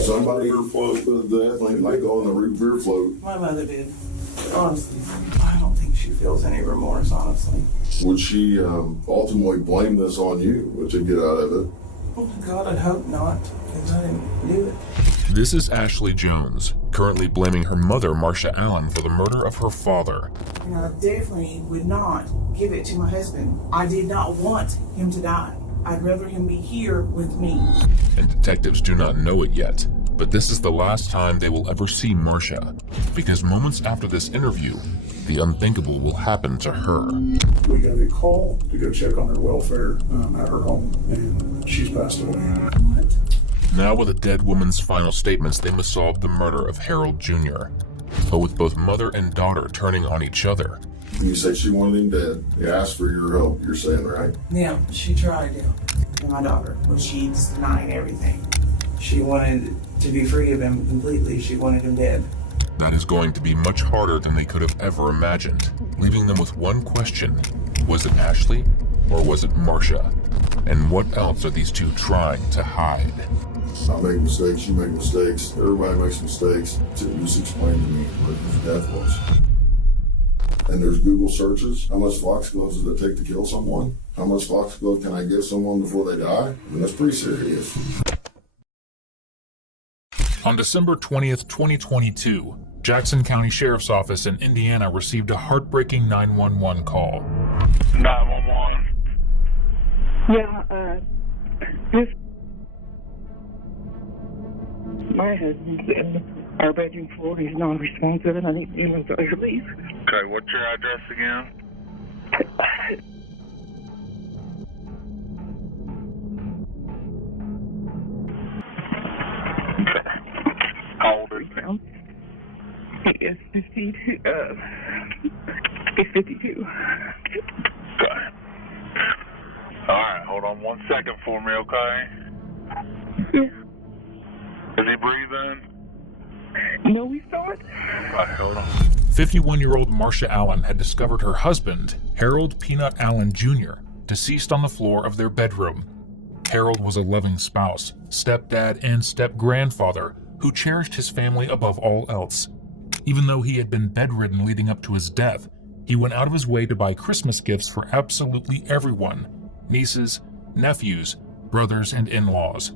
Somebody float definitely might go on the root beer float. My mother did. Honestly, I don't think she feels any remorse, honestly. Would she ultimately blame this on you? What you get out of it? Oh God, I hope not, because I didn't do it. This is Ashley Jones, currently blaming her mother, Marcia Allen, for the murder of her father. And I definitely would not give it to my husband. I did not want him to die. I'd rather him be here with me. And detectives do not know it yet, but this is the last time they will ever see Marcia, because moments after this interview, the unthinkable will happen to her. We got a call to go check on her welfare at her home, and she's passed away. What? Now with a dead woman's final statements, they must solve the murder of Harold Jr. But with both mother and daughter turning on each other. You say she wanted him dead. You asked for your help, you're saying, right? Yeah, she tried to. And my daughter, when she's denying everything. She wanted to be free of him completely. She wanted him dead. That is going to be much harder than they could have ever imagined, leaving them with one question. Was it Ashley or was it Marcia? And what else are these two trying to hide? I make mistakes, you make mistakes, everybody makes mistakes. Just explain to me what his death was. And there's Google searches. How much foxglove does it take to kill someone? How much foxglove can I give someone before they die? I mean, that's pretty serious. On December 20th, 2022, Jackson County Sheriff's Office in Indiana received a heartbreaking 911 call. 911. Yeah, this, my husband's in our bedroom floor. He's non-responsive, and I need to know to leave. Okay, what's your address again? How old are you? It's 52. It's 52. Okay. Alright, hold on 1 second for me, okay? Yeah. Is he breathing? No, he's not. Okay, hold on. 51-year-old Marcia Allen had discovered her husband, Harold Peanut Allen Jr., deceased on the floor of their bedroom. Harold was a loving spouse, stepdad, and step-grandfather who cherished his family above all else. Even though he had been bedridden leading up to his death, he went out of his way to buy Christmas gifts for absolutely everyone: nieces, nephews, brothers, and in-laws.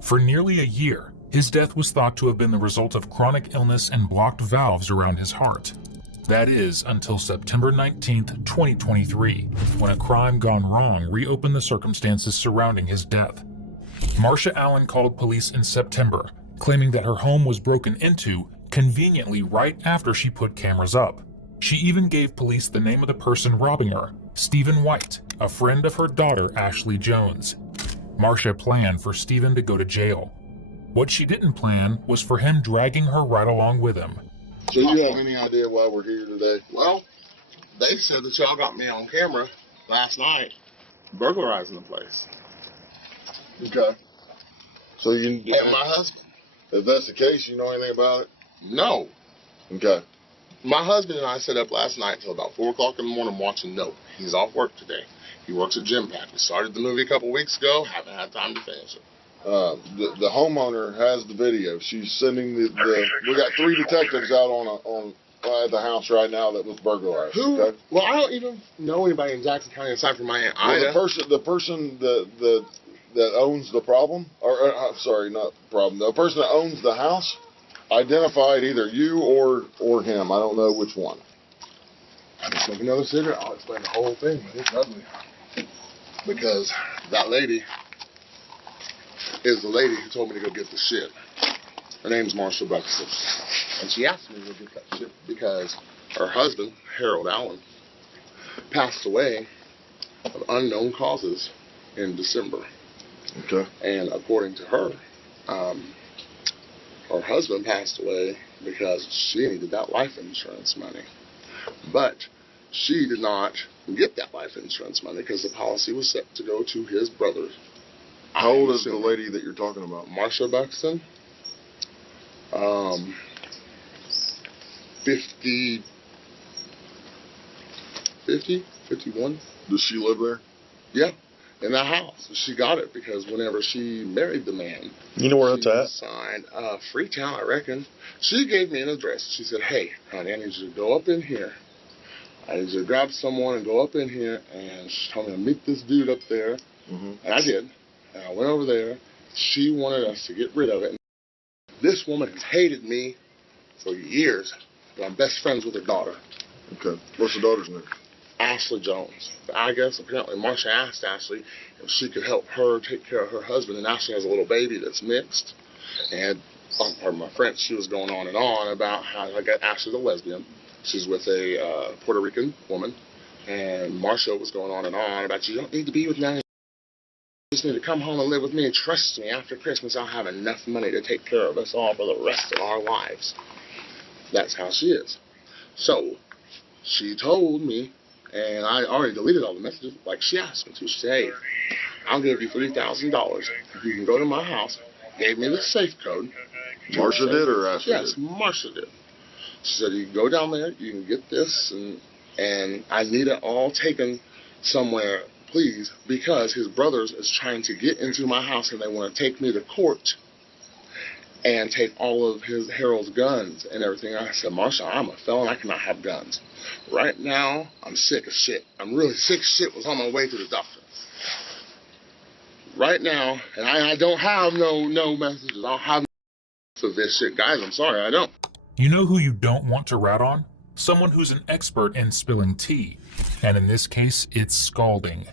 For nearly a year, his death was thought to have been the result of chronic illness and blocked valves around his heart. That is, until September 19th, 2023, when a crime gone wrong reopened the circumstances surrounding his death. Marcia Allen called police in September, claiming that her home was broken into conveniently right after she put cameras up. She even gave police the name of the person robbing her, Stephen White, a friend of her daughter Ashley Jones. Marcia planned for Stephen to go to jail. What she didn't plan was for him dragging her right along with him. So you have any idea why we're here today? Well, they said that y'all got me on camera last night burglarizing the place. Okay. So you... And my husband. If that's the case, you know anything about it? No. Okay. My husband and I sat up last night till about 4 o'clock in the morning watching Nope. He's off work today. He works at Gym Pack. We started the movie a couple weeks ago. Haven't had time to finish it. The homeowner has the video. She's sending the we got 3 detectives out on at the house right now that was burglarized. Who? Okay? Well, I don't even know anybody in Jackson County aside from my Aunt Ida. Well, the person that owns the problem, or sorry, not problem. The person that owns the house identified either you or him. I don't know which one. I just smoke another cigarette. I'll explain the whole thing, but it's ugly. Because that lady is the lady who told me to go get the shit. Her name's Marcia Buxton. And she asked me to go get that shit because her husband, Harold Allen, passed away of unknown causes in December. Okay. And according to her, her husband passed away because she needed that life insurance money. But she did not get that life insurance money because the policy was set to go to his brother. How old is the lady that you're talking about? Marcia Buxton. 50, 51. Does she live there? Yeah. in the house. She got it because whenever she married the man, you know where it's at? Signed Freetown, I reckon. She gave me an address. She said, "Hey, honey, I need you to go up in here. I need you to grab someone and go up in here." And she told me to meet this dude up there. Mm-hmm. And I did. And I went over there. She wanted us to get rid of it. And this woman has hated me for years, but I'm best friends with her daughter. Okay. What's the daughter's name? Ashley Jones. I guess apparently Marsha asked Ashley if she could help her take care of her husband, and Ashley has a little baby that's mixed. And my friend, she was going on and on about how I got Ashley's a lesbian. She's with a Puerto Rican woman, and Marsha was going on and on about, you don't need to be with me. You just need to come home and live with me, and trust me, after Christmas I'll have enough money to take care of us all for the rest of our lives. That's how she is. So she told me, and I already deleted all the messages, like she asked me to. She said, "Hey, I'll give you $3,000 if you can go to my house." Gave me the safe code. Marsha did or Ashley did? Yes, Marsha did. She said, "You can go down there, you can get this, and I need it all taken somewhere, please, because his brothers is trying to get into my house and they want to take me to court and take all of Harold's guns and everything." I said, "Marsha, I'm a felon. I cannot have guns. Right now, I'm sick as shit. I'm really sick as shit. Was on my way to the doctor. Right now, and I don't have no messages. I don't have no for this shit. Guys, I'm sorry, I don't." You know who you don't want to rat on? Someone who's an expert in spilling tea. And in this case, it's scalding.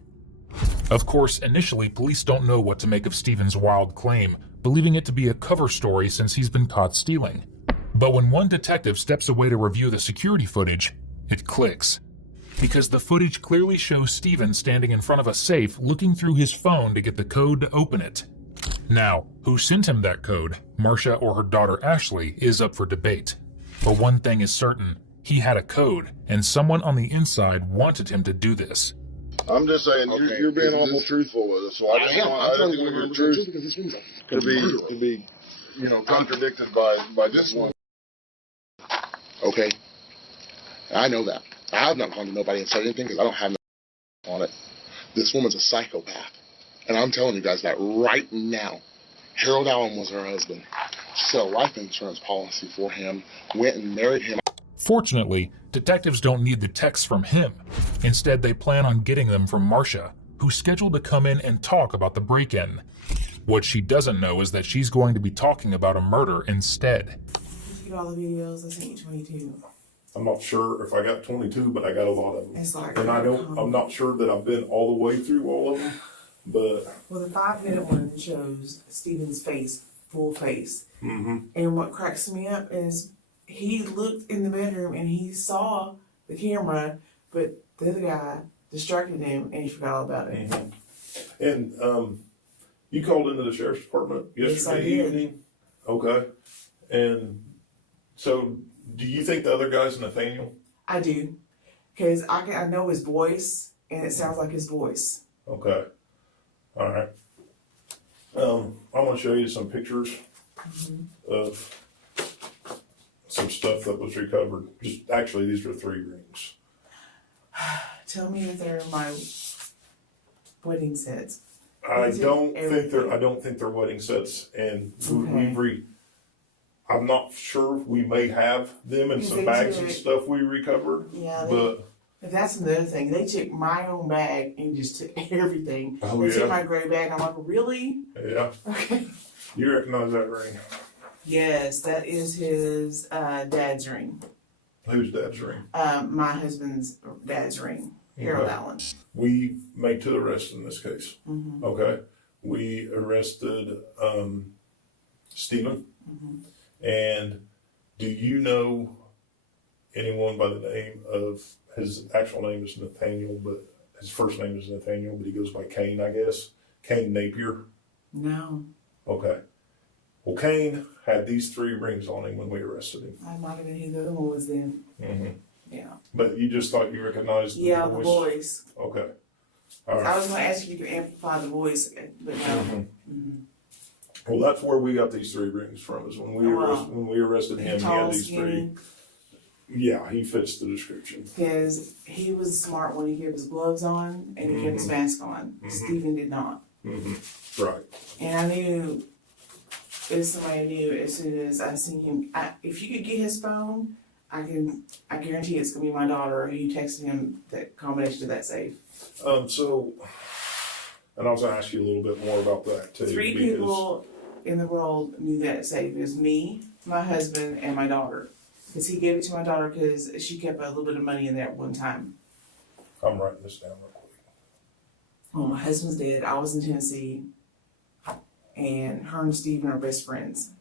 Of course, initially, police don't know what to make of Stephen's wild claim, believing it to be a cover story since he's been caught stealing. But when one detective steps away to review the security footage, it clicks. Because the footage clearly shows Stephen standing in front of a safe looking through his phone to get the code to open it. Now, who sent him that code, Marsha or her daughter Ashley, is up for debate. But one thing is certain, he had a code, and someone on the inside wanted him to do this. I'm just saying, Okay, you're being awful truthful with us, so I am. don't I'm think your truth because this one's a could be, contradicted by this one. Okay. I know that. I have not gone to nobody and said anything because I don't have no on it. This woman's a psychopath. And I'm telling you guys that right now. Harold Allen was her husband. She set a life insurance policy for him, went and married him. Fortunately, detectives don't need the texts from him. Instead, they plan on getting them from Marsha, who's scheduled to come in and talk about the break-in. What she doesn't know is that she's going to be talking about a murder instead. Look at all the videos. I sent you 22. I'm not sure if I got 22, but I got a lot of them. It's like, and I'm not sure that I've been all the way through all of them, but. Well, the 5-minute one shows Stephen's face, full face. Mm-hmm. And what cracks me up is he looked in the bedroom and he saw the camera, but the other guy distracted him and he forgot all about it. Mm-hmm. And you called into the sheriff's department yesterday evening? Okay. And so, do you think the other guy's Nathaniel? I do, because I know his voice and it sounds like his voice. Okay. All right. I'm going to show you some pictures of some stuff that was recovered. Actually, these are 3 rings. Tell me if they're my wedding sets. I don't think they're wedding sets, and I'm not sure. We may have them in some bags and stuff we recovered. Yeah, but that's another thing. They took my own bag and just took everything. Oh, they yeah. took my gray bag. I'm like, really? Yeah. Okay. You recognize that ring? Yes, that is his dad's ring. Whose dad's ring? My husband's dad's ring, Harold Allen. We made 2 arrests in this case. Mm-hmm. Okay. We arrested Stephen. Mm-hmm. And do you know anyone by the name of, his actual name is Nathaniel, but his first name is Nathaniel, but he goes by Kane, I guess. Kane Napier? No. Okay. Well, Kane had these 3 rings on him when we arrested him. I might have been who the other one was then. Mm-hmm. Yeah. But you just thought you recognized the voice? The voice. Okay. All right. I was going to ask you to amplify the voice, but no. Mm-hmm. Mm-hmm. Well, that's where we got these 3 rings from. Is when we arrested him. He had these 3. Yeah, he fits the description. Because he was a smart one. He kept his gloves on and he kept his mask on. Stephen did not. Right. And I knew, if somebody knew, as soon as I seen him, if you could get his phone, I guarantee it's gonna be my daughter. He texted him that combination of that safe. So, and I was gonna ask you a little bit more about that too. Three people in the world knew that safe. It was me, my husband, and my daughter. Because he gave it to my daughter because she kept a little bit of money in there at one time. I'm writing this down real quick. Well, my husband's dead. I was in Tennessee, and her and Stephen are best friends.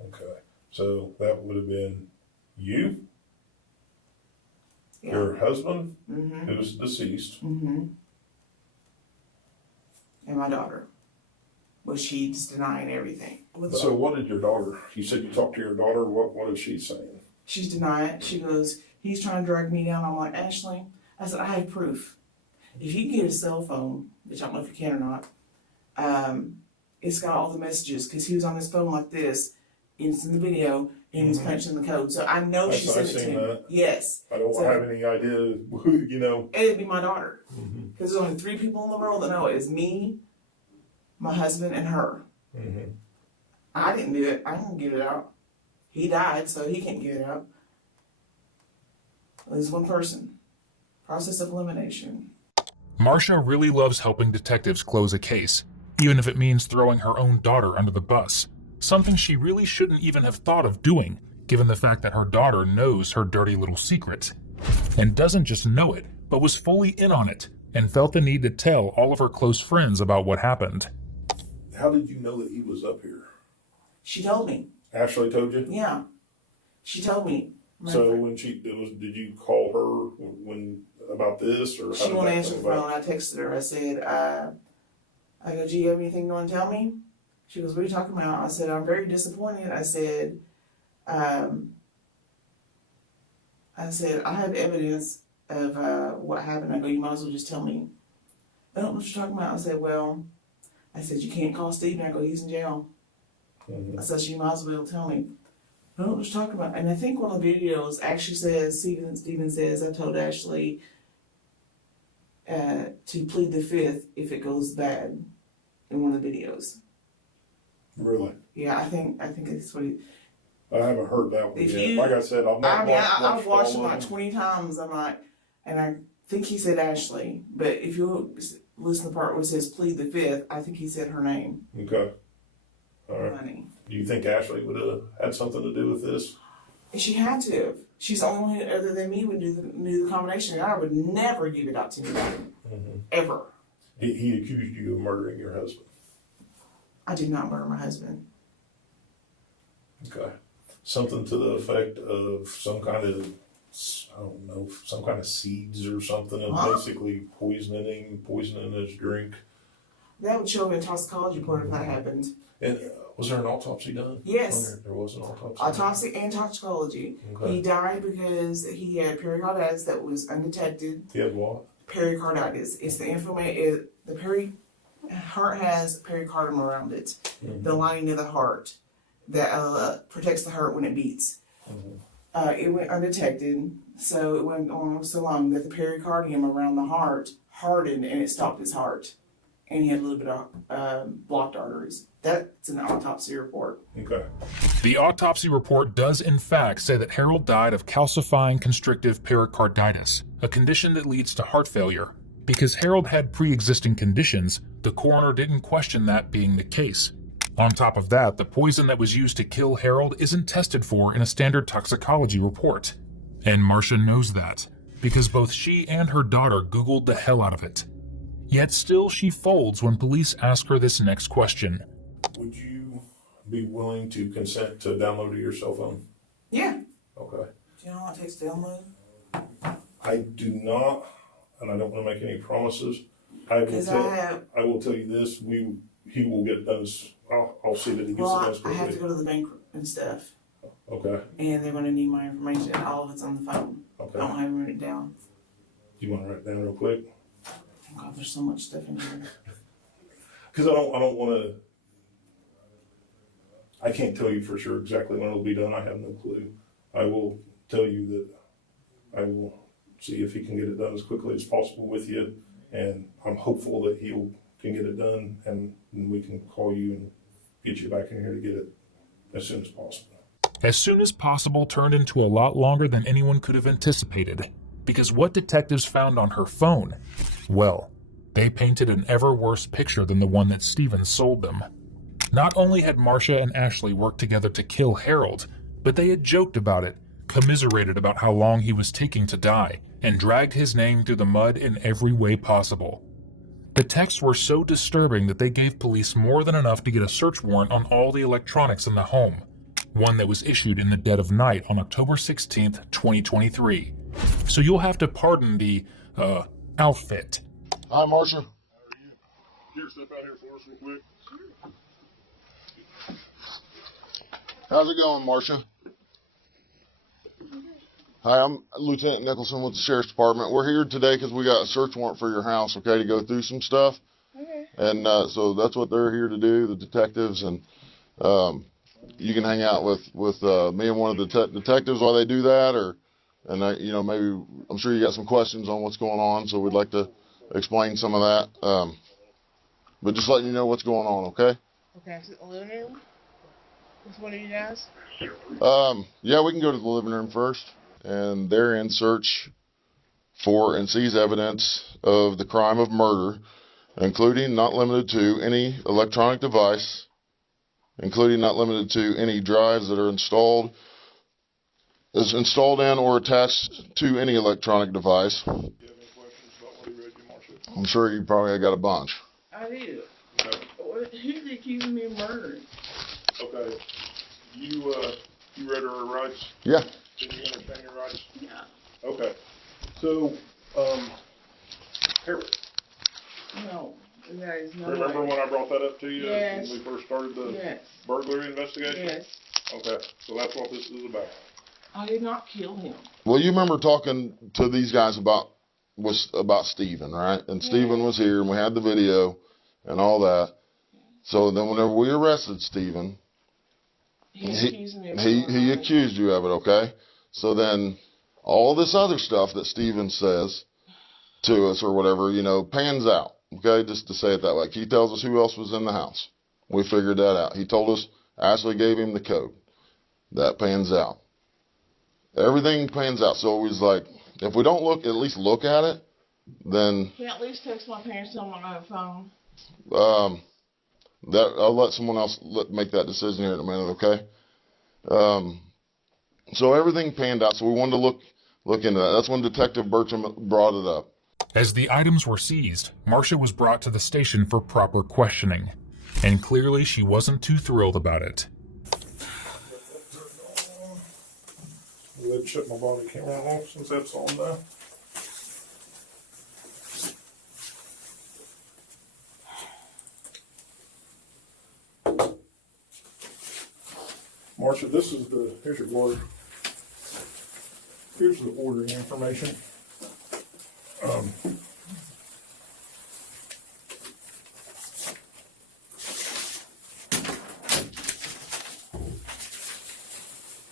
Okay. So that would have been you, Yeah. your husband, who's deceased. And my daughter. Well, she's denying everything. So what did your daughter, you said you talked to your daughter, what is she saying? She's denying. She goes, he's trying to drag me down. I'm like, Ashley, I said, I have proof. If you can get a cell phone, which I don't know if you can or not, it's got all the messages because he was on his phone like this, and it's in the video, and he's punching the code. So I know she sent it to him. That. Yes. I don't have any idea, you know. It'd be my daughter. Because there's only 3 people in the world that know it. It's me, my husband, and her. I didn't do it. I didn't get it out. He died, so he can't get it out. There's one person. Process of elimination. Marcia really loves helping detectives close a case, even if it means throwing her own daughter under the bus. Something she really shouldn't even have thought of doing, given the fact that her daughter knows her dirty little secret. And doesn't just know it, but was fully in on it, and felt the need to tell all of her close friends about what happened. How did you know that he was up here? She told me. Ashley told you? Yeah. She told me. So when did you call her when about this, or She won't answer the phone. I texted her. I said, I go, do you have anything you want to tell me? She goes, what are you talking about? I said, I'm very disappointed. I said, I have evidence of what happened. I go, you might as well just tell me. I don't know what you're talking about. I said, well, you can't call Stephen. I go, he's in jail. I said, you might as well tell me. I don't know what you're talking about. And I think one of the videos actually says, Stephen says, I told Ashley to plead the 5th if it goes bad in one of the videos. Really? Yeah, I think that's what he. I haven't heard that one yet. Like I said, I've watched him like 20 times. I'm like, and I think he said Ashley, but if you listen to the part where it says plead the 5th, I think he said her name. Okay. All right. Honey. Do you think Ashley would have had something to do with this? She had to. She's the only one other than me would do the combination. I would never give it out to anybody. Ever. He accused you of murdering your husband. I did not murder my husband. Okay. Something to the effect of some kind of, I don't know, some kind of seeds or something, and basically poisoning his drink. That would show up in toxicology report if that happened. And was there an autopsy done? Yes. There was an autopsy. Autopsy and toxicology. Okay. He died because he had pericarditis that was undetected. He had what? Pericarditis. It's the inflammation. Heart has pericardium around it, the lining of the heart that protects the heart when it beats. It went undetected, so it went on so long that the pericardium around the heart hardened and it stopped his heart. And he had a little bit of blocked arteries. That's an autopsy report. Okay. The autopsy report does in fact say that Harold died of calcifying constrictive pericarditis, a condition that leads to heart failure. Because Harold had pre-existing conditions, the coroner didn't question that being the case. On top of that, the poison that was used to kill Harold isn't tested for in a standard toxicology report. And Marcia knows that, because both she and her daughter Googled the hell out of it. Yet still she folds when police ask her this next question. Would you be willing to consent to download to your cell phone? Yeah. Okay. Do you know how it takes to download? I do not, and I don't want to make any promises. I will tell you this: he will get those. I'll see that he gets it done quickly. I have to go to the bank and stuff. Okay. And they're going to need my information. All of it's on the phone. Okay. I don't have it written down. Do you want to write it down real quick? God, there's so much stuff in here. Because I don't want to. I can't tell you for sure exactly when it'll be done. I have no clue. I will tell you that I will see if he can get it done as quickly as possible with you, and I'm hopeful that he can get it done, and we can call you and get you back in here to get it as soon as possible. As soon as possible turned into a lot longer than anyone could have anticipated, because what detectives found on her phone, well, they painted an ever worse picture than the one that Stephen sold them. Not only had Marcia and Ashley worked together to kill Harold, but they had joked about it, commiserated about how long he was taking to die, and dragged his name through the mud in every way possible. The texts were so disturbing that they gave police more than enough to get a search warrant on all the electronics in the home, one that was issued in the dead of night on October 16th, 2023. So you'll have to pardon the, outfit. Hi, Marcia. How are you? Here, step out here for us real quick. How's it going, Marcia? Hi, I'm Lieutenant Nicholson with the Sheriff's Department. We're here today because we got a search warrant for your house, okay, to go through some stuff. Okay. And so that's what they're here to do, the detectives, and you can hang out with me and one of the detectives while they do that, and you know, maybe I'm sure you got some questions on what's going on, so we'd like to explain some of that. But just letting you know what's going on, okay? Okay, so the living room? Which one of you guys? Yeah, we can go to the living room first. And they're in search for and seize evidence of the crime of murder, including not limited to any electronic device, including not limited to any drives that are installed in or attached to any electronic device. Do you have any questions about what he read you, Marcia? I'm sure you probably got a bunch. I do. Okay. Who's accusing me of murder? Okay. You read her rights? Yeah. Did you understand your rights? Yeah. Okay. So, Harold, No. There is no remember way. when I brought that up to you Yes. when we first started the Yes. burglary investigation? Yes. Okay. So that's what this is about. I did not kill him. Well, you remember talking to these guys about Stephen, right? And Stephen was here, and we had the video and all that. So then whenever we arrested Stephen, He accused me of he murder. accused you of it, okay? So then all this other stuff that Stephen says to us or whatever, you know, pans out, okay? Just to say it that way. He tells us who else was in the house. We figured that out. He told us Ashley gave him the code. That pans out. Everything pans out. So he's like, if we don't at least look at it, then Can I at least text my parents on my phone? that I'll let someone else make that decision here in a minute, okay? So everything panned out. So we wanted to look into that. That's when Detective Bertram brought it up. As the items were seized, Marcia was brought to the station for proper questioning, and clearly she wasn't too thrilled about it. Go ahead and shut my body camera off since that's on now. Marcia, here's your order. Here's the ordering information.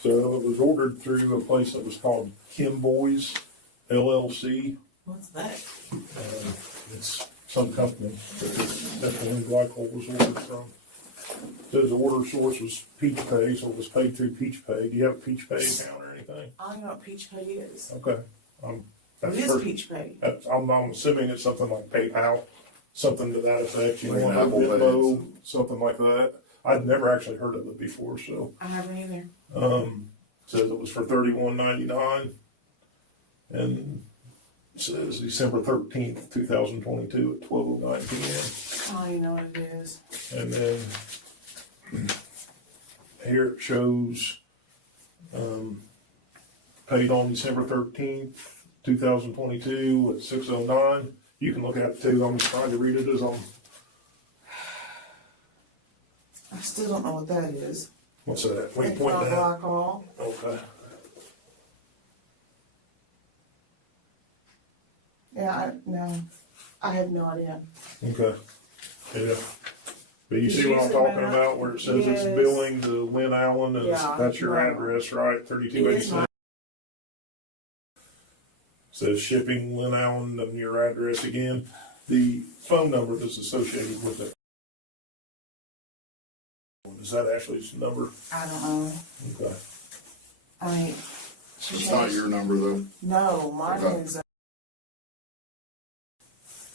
So it was ordered through a place that was called Kim Boys LLC. What's that? It's some company that definitely glycol was ordered from. Says the order source was Peach Pay, so it was paid through Peach Pay. Do you have a Peach Pay account or anything? I don't know what Peach Pay is. Okay. What is Peach Pay? I'm assuming it's something like PayPal, something to that effect. You Like know, an like Apple Pay. Venmo, something like that. I'd never actually heard of it before, so. I haven't either. Says it was for $31.99, and it says December 13th, 2022 at 12:09 p.m. I don't even know what it is. And then here it shows paid on December 13th, 2022 at 6:09. You can look at it too. I'm just trying to read it as I'm. I still don't know what that is. What's that? Wait, It's point not that. alcohol. Okay. Yeah, I have no idea. Okay. Yeah. But you Did see you what I'm use the talking map? about, where it says it's Yes. billing to Lynn Allen, and Yeah, that's your right. address, right? It is 3286. Says shipping, Lynn Allen, and your address again. The phone number that's associated with it. Is that Ashley's number? I don't know. Okay. I mean, she It's not your number though. No, mine Okay. is.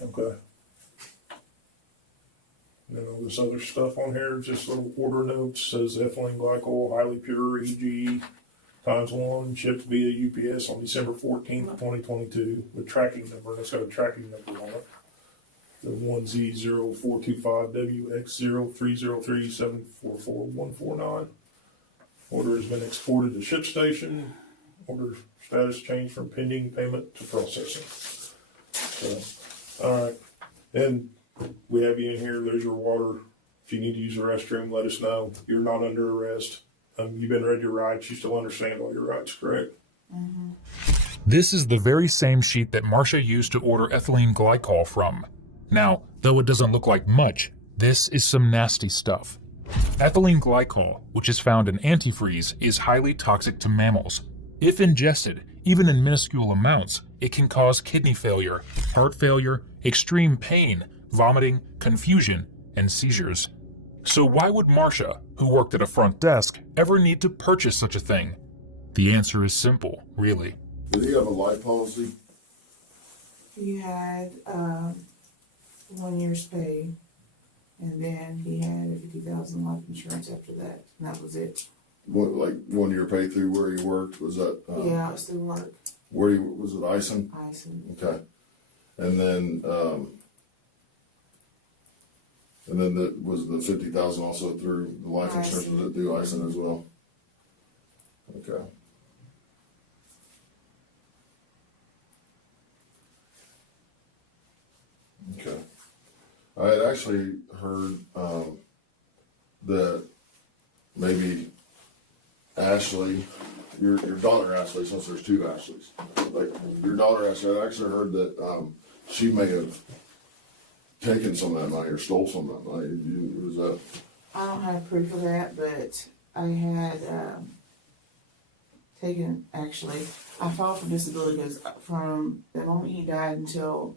Okay. And then all this other stuff on here, just little order notes, says ethylene glycol, highly pure, EG, ×1, shipped via UPS on December 14th, 2022, with tracking number, and it's got a tracking number on it. The 1Z0425WX0303744149. Order has been exported to ship station. Order status changed from pending payment to processing. So, all right. And we have you in here. There's your water. If you need to use the restroom, let us know. You're not under arrest. You've been read your rights. You still understand all your rights, correct? Mm-hmm. This is the very same sheet that Marcia used to order ethylene glycol from. Now, though it doesn't look like much, this is some nasty stuff. Ethylene glycol, which is found in antifreeze, is highly toxic to mammals. If ingested, even in minuscule amounts, it can cause kidney failure, heart failure, extreme pain, vomiting, confusion, and seizures. So why would Marcia, who worked at a front desk, ever need to purchase such a thing? The answer is simple, really. Did he have a life policy? He had 1 year's pay, and then he had a $50,000 life insurance after that, and that was it. What, like 1 year pay through where he worked? Was that? Yeah, it was through work. Where he was it? Ison. Ison. Okay, and then was the 50,000 also through the life insurance? Was it through Ison as well? Okay. Okay. I had actually heard that maybe Ashley, your daughter Ashley, since there's two Ashleys, like your daughter Ashley, I actually heard that she may have taken some of that money or stole some of that money. Was that? I don't have proof of that, but I had taken, actually, I filed for disability because from the moment he died until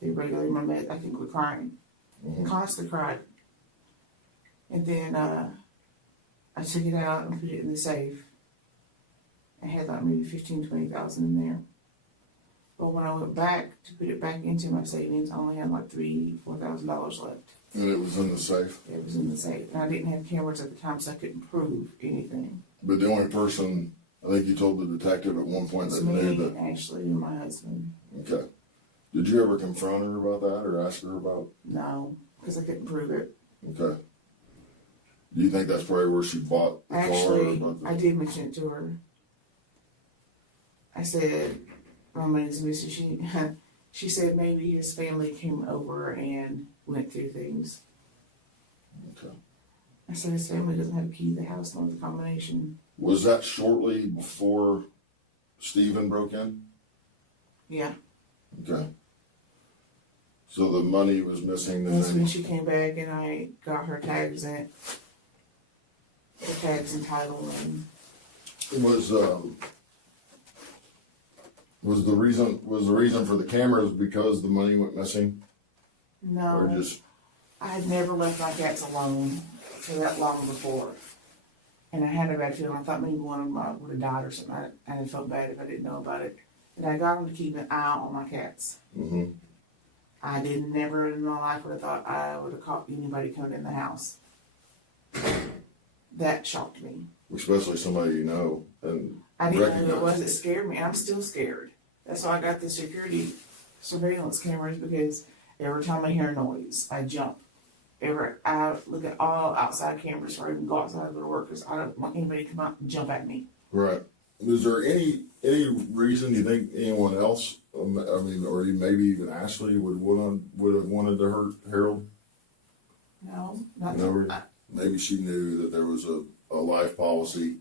they regularly met, I think we're crying. Constantly cried. And then I took it out and put it in the safe. I had like maybe 15,000, 20,000 in there. But when I went back to put it back into my savings, I only had like $3,000, $4,000 left. And it was in the safe? It was in the safe. And I didn't have cameras at the time, so I couldn't prove anything. But the only person, I think you told the detective at one point It's that me knew that. and Ashley and my husband. Okay. Did you ever confront her about that or ask her about? No, because I couldn't prove it. Okay. Do you think that's probably where she bought the Actually, car? I did mention it to her. I said, my money's missing. She said maybe his family came over and went through things. Okay. I said his family doesn't have a key to the house, nor the combination. Was that shortly before Stephen broke in? Yeah. Okay. So the money was missing and That's when then, she came back and I got her tags and title and was the reason for the cameras because the money went missing? no. Or just, I had never left my cats alone for that long before. And I had a bad feeling. I thought maybe one of them would have died or something. I felt bad if I didn't know about it. And I got them to keep an eye on my cats. mm-hmm. I didn't never in my life would have thought I would have caught anybody coming in the house. That shocked me. Especially somebody you know and I didn't know who it recognize. was. It scared me. I'm still scared. That's why I got the security surveillance cameras, because every time I hear a noise, I jump. I look at all outside cameras before I even go outside to work, because I don't want anybody to come out and jump at me. Right. Is there any reason you think anyone else, I mean, or maybe even Ashley would have wanted to hurt Harold? No, not No, maybe she knew that there was a life policy.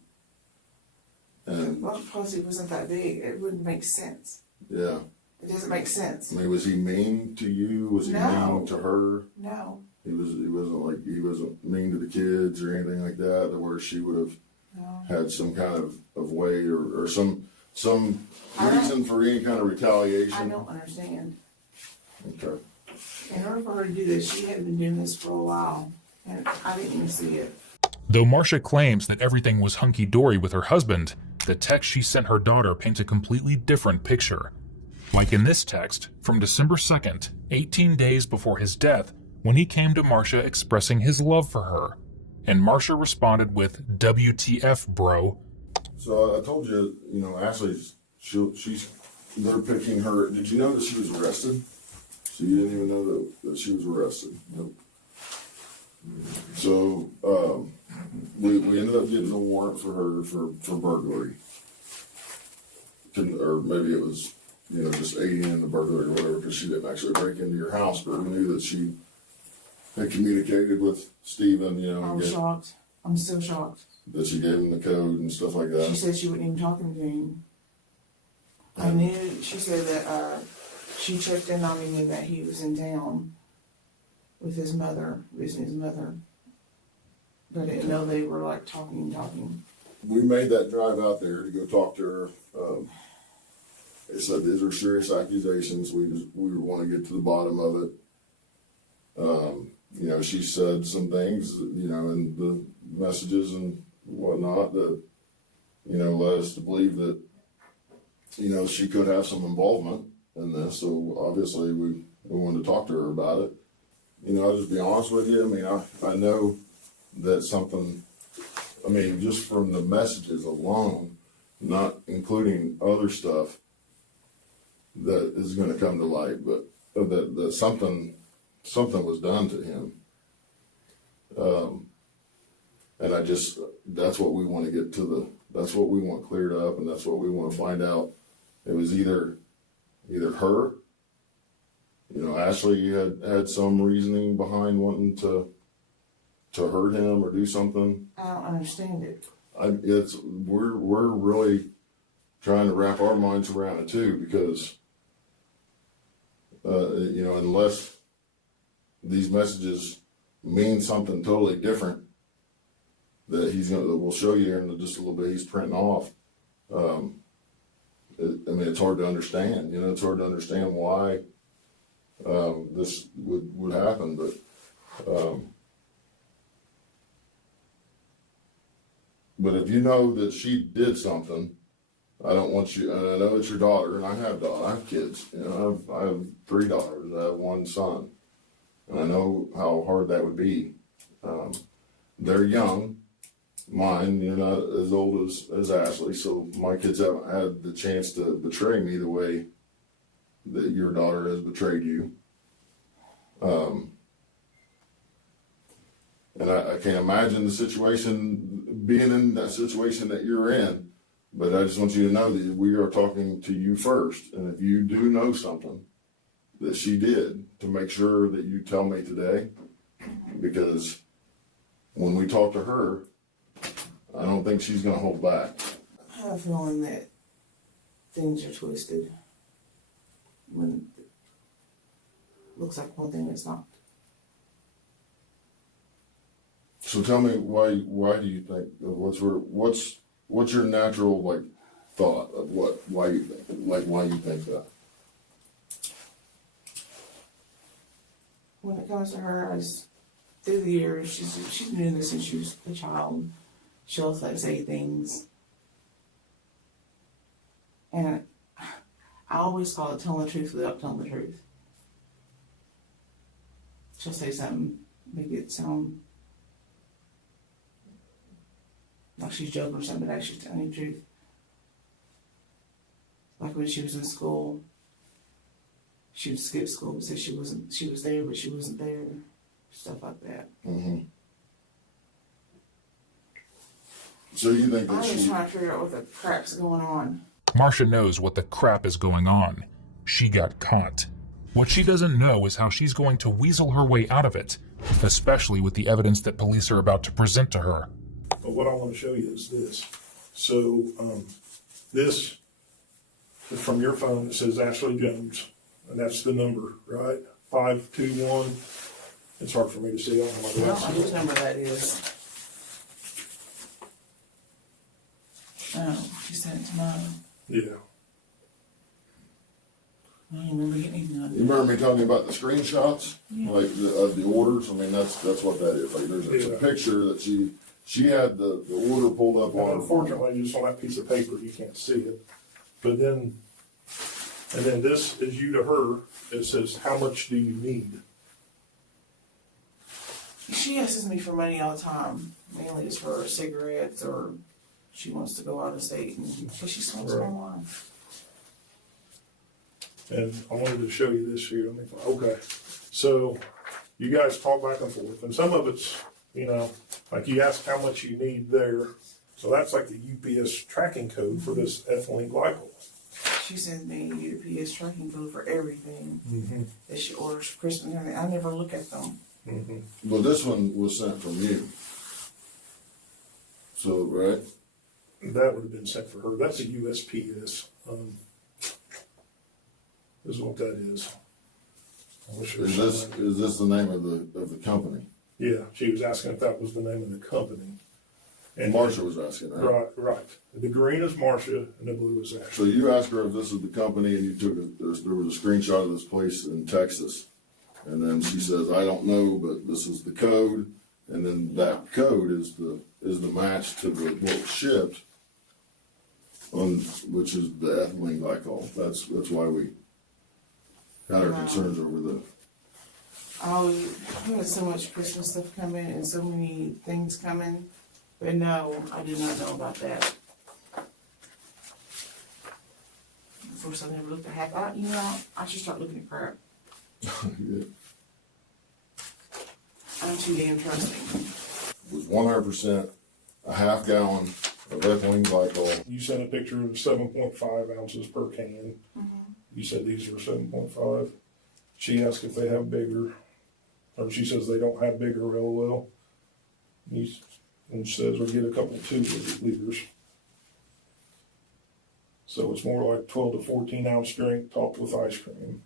And well, the policy wasn't that big. It wouldn't make sense. yeah. It doesn't make sense. I mean, was he mean to you? Was he No. mean to her? No, He wasn't mean to the kids or anything like that, to where she would have no. had some kind of way or some some reason for any kind of retaliation? I don't understand. Okay. In order for her to do this, she had been doing this for a while, and I didn't even see it. Though Marcia claims that everything was hunky-dory with her husband, the text she sent her daughter paints a completely different picture. Like in this text from December 2nd, 18 days before his death, when he came to Marcia expressing his love for her. And Marcia responded with, "WTF, bro." So I told you, Ashley's, they're picking her. Did you know that she was arrested? So you didn't even know that she was arrested? Nope. So, we ended up getting a warrant for her for burglary. Or maybe it was, just aiding in the burglary or whatever, because she didn't actually break into your house, but we knew that she had communicated with Stephen, I was shocked. I'm still shocked. that she gave him the code and stuff like that. She said she wasn't even talking to him. I knew, she said that, she checked in on him and that he was in town with his mother, visiting his mother. But I didn't know they were like talking. We made that drive out there to go talk to her. They said these are serious accusations. We want to get to the bottom of it. She said some things, in the messages and whatnot that, led us to believe that, she could have some involvement in this. So obviously we wanted to talk to her about it. I'll just be honest with you. I know that something, just from the messages alone, not including other stuff that is going to come to light, but that something was done to him. And that's what we want to get to that's what we want cleared up, and that's what we want to find out. It was either her, Ashley had some reasoning behind wanting to hurt him or do something. I don't understand it. We're really trying to wrap our minds around it too, because unless these messages mean something totally different that we'll show you here in just a little bit, he's printing off. It's hard to understand. It's hard to understand why this would happen, but if you know that she did something, I don't want you, and I know it's your daughter, and I have kids, I have 3 daughters, I have 1 son, and I know how hard that would be. They're young, mine, you're not as old as Ashley, so my kids haven't had the chance to betray me the way that your daughter has betrayed you. And I can't imagine being in that situation that you're in, but I just want you to know that we are talking to you first. And if you do know something that she did, to make sure that you tell me today, because when we talk to her, I don't think she's going to hold back. I have a feeling that things are twisted when it looks like one thing it's not. So tell me why do you think, what's your natural thought of why you think that? When it comes to her, through the years, she's been doing this since she was a child. She'll say things, and I always call it telling the truth without telling the truth. She'll say something, make it sound like she's joking or something, but actually telling the truth. Like when she was in school, she would skip school and say she was there, but she wasn't there. Stuff like that. Mm-hmm. So you think that I'm just trying to figure out what the crap's going on. Marcia knows what the crap is going on. She got caught. What she doesn't know is how she's going to weasel her way out of it, especially with the evidence that police are about to present to her. But what I want to show you is this. So this is from your phone. It says Ashley Jones, and that's the number, right? 521. It's hard for me to see on my I don't know glasses. whose number that is. Oh, she sent it to mine. Yeah. I don't remember getting You none. remember me telling you about the screenshots, Yeah. like of the orders? I mean, that's what that is. Like, there's a Yeah. picture that she had the order pulled up Well, on. unfortunately, just on that piece of paper, you can't see it. But then, and then this is you to her. It says, how much do you need? She asks me for money all the time, mainly it's for cigarettes or she wants to go out of state and but she smokes Right. online. And I wanted to show you this here. Let me find, okay. So you guys talk back and forth, and some of it's, you know, like you ask how much you need there. So that's like the UPS tracking code for this ethylene glycol. She sends me UPS tracking code for everything Mm-hmm. that she orders for Christmas and everything. I never look at them. Mm-hmm. Well, this one was sent from you. So, right? That would have been sent for her. That's a USPS. Is what that is. I wish it was something. Is this the name of the company? Yeah, she was asking if that was the name of the company. And Marsha was asking that. Right, right. The green is Marcia and the blue is Ashley. So you asked her if this is the company, and you took there was a screenshot of this place in Texas, and then she says, "I don't know, but this is the code," and then that code is the match to the what shipped, which is the ethylene glycol. That's why we had our concerns over the. Oh, we had so much Christmas stuff coming and so many things coming. But no, I did not know about that. Of course, I never looked at half. I should start looking at crap. I'm too damn trusting. It was 100% a half gallon of ethylene glycol. You sent a picture of 7.5 ounces per can. Mm-hmm. You said these were 7.5. She asked if they have bigger, or she says they don't have bigger LOL. And she says we'll get a couple 2 liters. So it's more like 12 to 14 ounce drink topped with ice cream.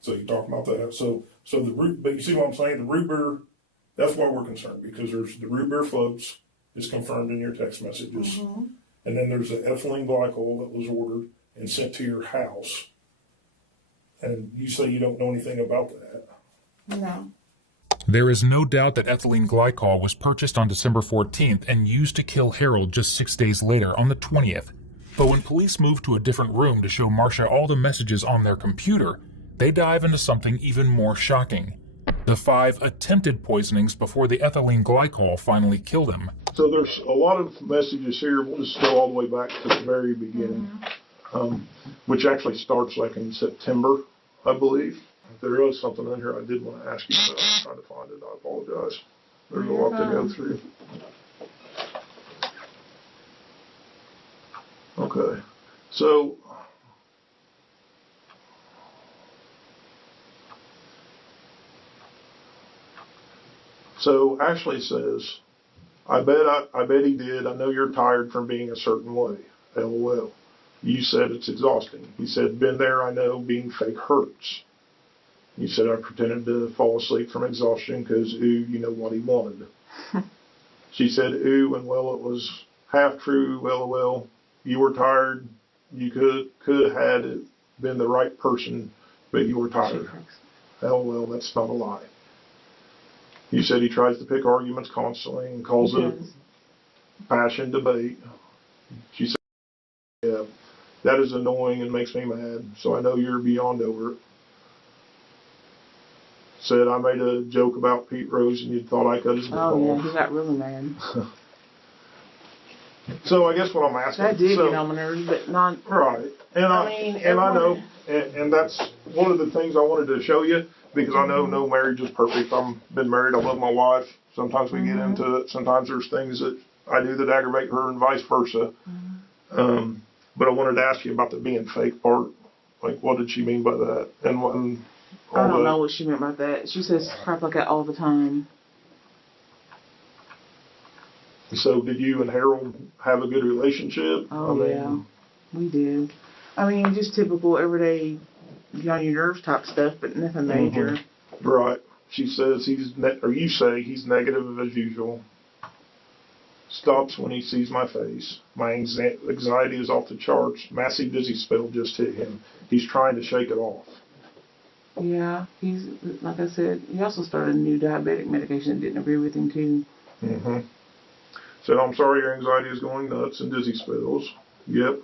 So you talk about that. So the root, but you see what I'm saying? The root beer, that's why we're concerned, because there's the root beer floats is confirmed in your text messages. Mm-hmm. And then there's the ethylene glycol that was ordered and sent to your house. And you say you don't know anything about that. No. There is no doubt that ethylene glycol was purchased on December 14th and used to kill Harold just 6 days later on the 20th. But when police moved to a different room to show Marcia all the messages on their computer, they dive into something even more shocking. The 5 attempted poisonings before the ethylene glycol finally killed him. So there's a lot of messages here. We'll just go all the way back to the very beginning, which actually starts like in September, I believe. There is something in here I did want to ask you, but I'm trying to find it. I apologize. There's a lot to go through. Okay. So Ashley says, I bet he did. I know you're tired from being a certain way. LOL. You said it's exhausting. He said, been there, I know, being fake hurts. You said I pretended to fall asleep from exhaustion because, ooh, you know what he wanted. She said, ooh, and well, it was half true, LOL. You were tired. You could have had it been the right person, but you were tired. LOL, that's not a lie. You said he tries to pick arguments constantly and calls it a passion debate. She said, yeah, that is annoying and makes me mad, so I know you're beyond over it. Said I made a joke about Pete Rose and you thought I cut his dick off. Oh, yeah, he got really mad. So I guess what I'm asking. That did get on my nerves, but not. Right. And I know, and that's one of the things I wanted to show you, because I know no marriage is perfect. I've been married. I love my wife. Sometimes we get into it. Sometimes there's things that I do that aggravate her and vice versa. But I wanted to ask you about the being fake part. Like, what did she mean by that? And I don't know what she meant by that. She says crap like that all the time. So did you and Harold have a good relationship? Oh, yeah. We did. I mean, just typical everyday get on your nerves type stuff, but nothing major. Right. She says you say he's negative as usual. Stops when he sees my face. My anxiety is off the charts. Massive dizzy spell just hit him. He's trying to shake it off. Yeah, he's, like I said, he also started a new diabetic medication that didn't agree with him too. Mm-hmm. Said, I'm sorry your anxiety is going nuts and dizzy spells. Yep.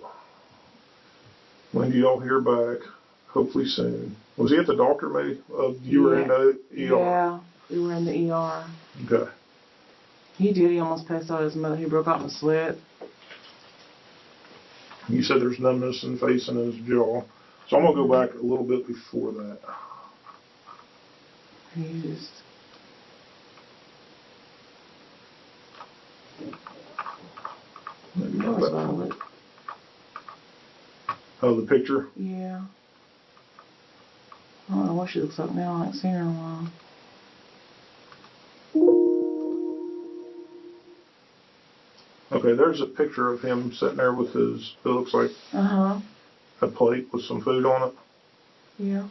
When do y'all hear back? Hopefully soon. Was he at the doctor maybe? You were in the ER? Yeah, we were in the ER. Okay. He did. He almost passed out his mother. He broke out in a sweat. You said there's numbness in the face and in his jaw. So I'm going to go back a little bit before that. He just... Maybe That not was that far. Violet. Oh, the picture? Yeah. I don't know what she looks like now. I haven't seen her in a while. Okay, there's a picture of him sitting there with his, it looks like Uh-huh. a plate with some food on it. Yeah.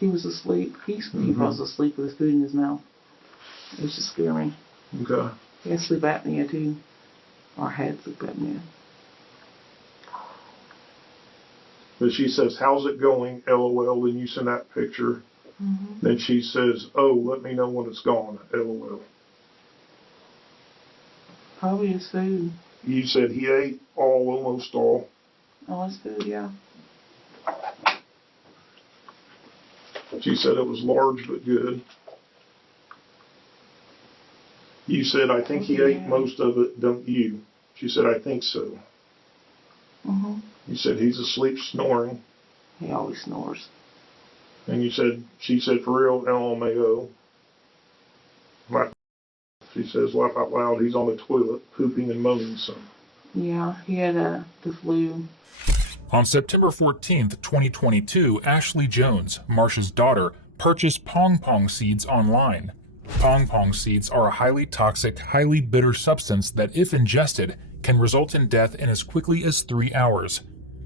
He was asleep. He falls asleep with his food in his mouth. It used to scare me. Okay. He had sleep apnea too. Or had sleep apnea. But she says, how's it going? LOL. Then you send that picture. Mm-hmm. Then she says, oh, let me know when it's gone. LOL. Probably his food. You said he ate almost all. All his food, yeah. She said it was large but good. You said, I think he ate most of it, don't you? She said, I think so. Mm-hmm. You said, he's asleep snoring. He always snores. And you said, she said, for real, LMAO. She says, laugh out loud, he's on the toilet, pooping and moaning some. Yeah, he had the flu. On September 14th, 2022, Ashley Jones, Marsha's daughter, purchased pong pong seeds online. Pong pong seeds are a highly toxic, highly bitter substance that, if ingested, can result in death in as quickly as 3 hours.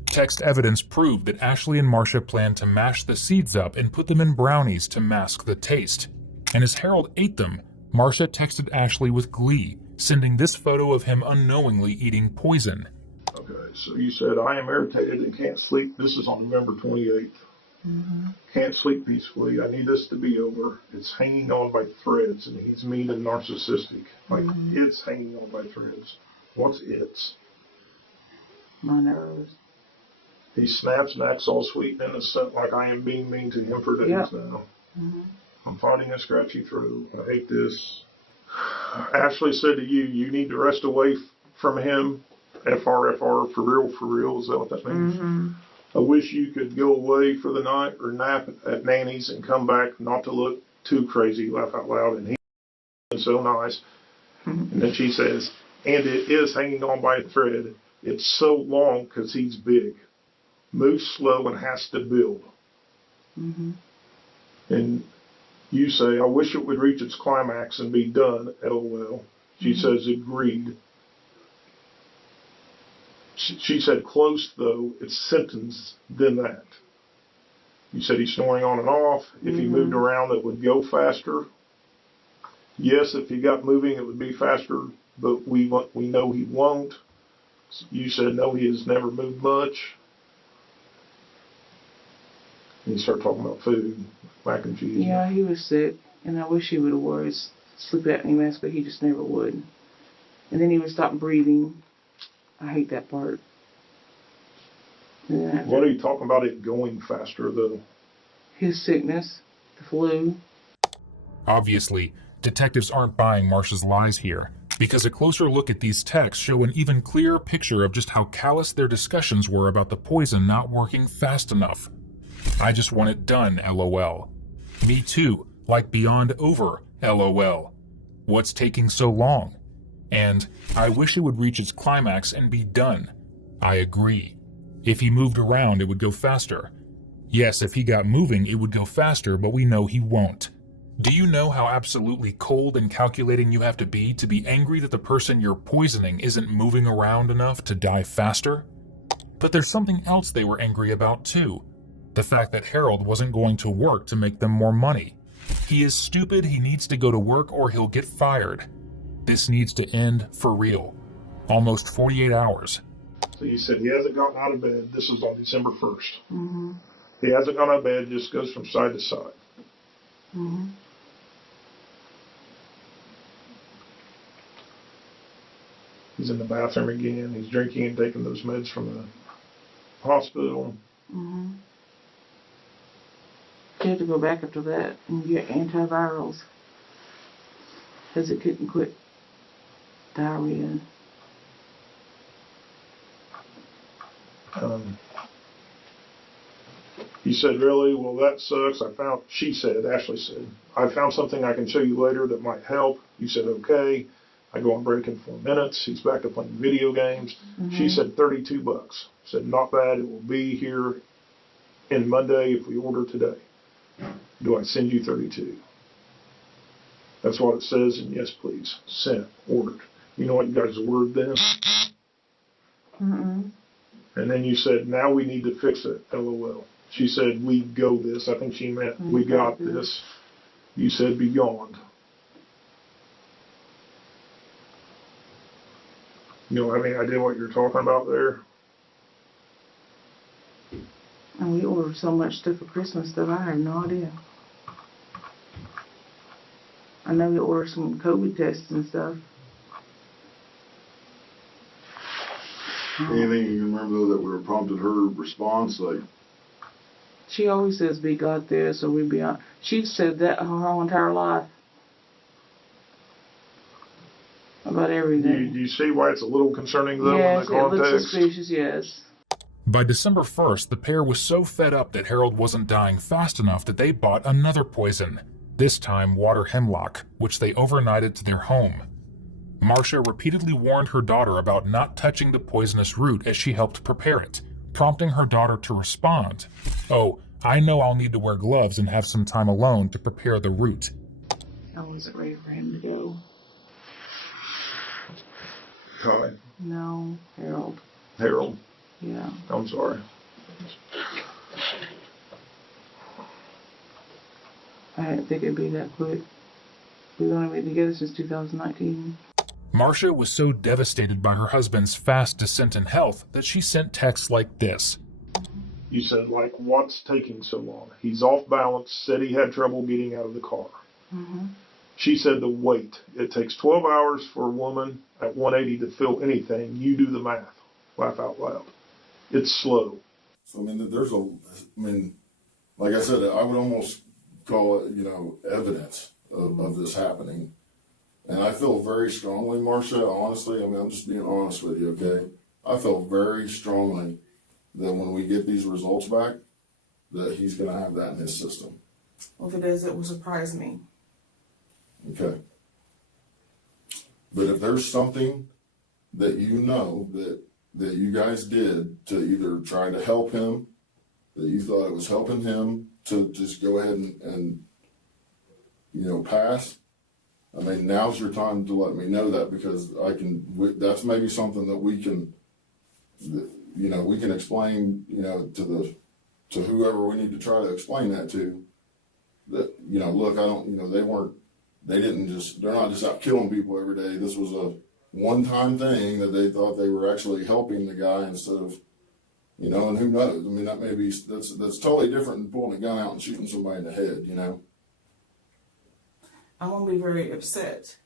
Text evidence proved that Ashley and Marsha planned to mash the seeds up and put them in brownies to mask the taste. And as Harold ate them, Marsha texted Ashley with glee, sending this photo of him unknowingly eating poison. Okay, so you said, I am irritated and can't sleep. This is on November 28th. Mm-hmm. Can't sleep peacefully. I need this to be over. It's hanging on by threads, and he's mean and narcissistic. Like, it's hanging on by threads. What's it's? My nerves. He snaps and acts all sweet and innocent, like I am being mean to him for days now. Mm-hmm. I'm finding a scratchy throat. I hate this. Ashley said to you, you need to rest away from him. FRFR, for real. Is that what that means? Mm-hmm. I wish you could go away for the night or nap at Nanny's and come back, not to look too crazy, laugh out loud. And he's so nice. And then she says, and it is hanging on by a thread. It's so long because he's big. Moves slow and has to build. Mm-hmm. And you say, I wish it would reach its climax and be done, LOL. She says, agreed. She said, close though, it's sentence, then that. You said he's snoring on and off. If he moved around, it would go faster. Yes, if he got moving, it would be faster, but we know he won't. You said, no, he has never moved much. And you start talking about food, mac and cheese. Yeah, he was sick, and I wish he would have wore his sleep apnea mask, but he just never would. And then he would stop breathing. I hate that part. What are you talking about it going faster, though? His sickness, the flu. Obviously, detectives aren't buying Marsha's lies here, because a closer look at these texts show an even clearer picture of just how callous their discussions were about the poison not working fast enough. I just want it done, LOL. Me too, like beyond over, LOL. What's taking so long? And I wish it would reach its climax and be done. I agree. If he moved around, it would go faster. Yes, if he got moving, it would go faster, but we know he won't. Do you know how absolutely cold and calculating you have to be angry that the person you're poisoning isn't moving around enough to die faster? But there's something else they were angry about too. The fact that Harold wasn't going to work to make them more money. He is stupid, he needs to go to work or he'll get fired. This needs to end for real. Almost 48 hours. So you said he hasn't gotten out of bed. This was on December 1st. Mm-hmm. He hasn't gone out of bed, just goes from side to side. Mm-hmm. He's in the bathroom again. He's drinking and taking those meds from the hospital. Mm-hmm. She had to go back after that and get antivirals because it couldn't quit diarrhea. He said, really? Well, that sucks. Ashley said, I found something I can show you later that might help. You said, okay. I go on break in 4 minutes. He's back to playing video games. Mm-hmm. She said $32. Said, not bad. It will be here in Monday if we order today. Do I send you 32? That's what it says, and yes, please. Sent. Ordered. You know what you guys ordered then? Mm-mm. And then you said, now we need to fix it. LOL. She said, we go this. I think she meant, we got this. You said, beyond. You don't have any idea what you're talking about there? And we ordered so much stuff for Christmas that I have no idea. I know we ordered some COVID tests and stuff. Anything you can remember though that would have prompted her response, like? She always says, we got this, or we be on. She's said that her whole entire life. About everything. Do you see why it's a little concerning though yes, in the context? It looks suspicious, yes. By December 1st, the pair was so fed up that Harold wasn't dying fast enough that they bought another poison, this time water hemlock, which they overnighted to their home. Marcia repeatedly warned her daughter about not touching the poisonous root as she helped prepare it, prompting her daughter to respond, "Oh, I know I'll need to wear gloves and have some time alone to prepare the root." I wasn't ready for him to go. Kai. No, Harold. Harold. Yeah. I'm sorry. I didn't think it'd be that quick. We've only been together since 2019. Marcia was so devastated by her husband's fast descent in health that she sent texts like this. You said, like, what's taking so long? He's off balance, said he had trouble getting out of the car. Mm-hmm. She said the wait. It takes 12 hours for a woman at 180 to feel anything. You do the math. Laugh out loud. It's slow. So, like I said, I would almost call it, evidence of this happening. And I feel very strongly, Marcia, honestly, I'm just being honest with you, okay? I feel very strongly that when we get these results back, that he's going to have that in his system. Well, if it does, it will surprise me. Okay. But if there's something that that you guys did to either try to help him, that you thought it was helping him to just go ahead and pass, now's your time to let me know that, because that's maybe something that we can explain, to whoever we need to try to explain that to, that, look, they're not just out killing people every day. This was a one-time thing that they thought they were actually helping the guy instead of, and who knows? That's totally different than pulling a gun out and shooting somebody in the head, I'm going to be very upset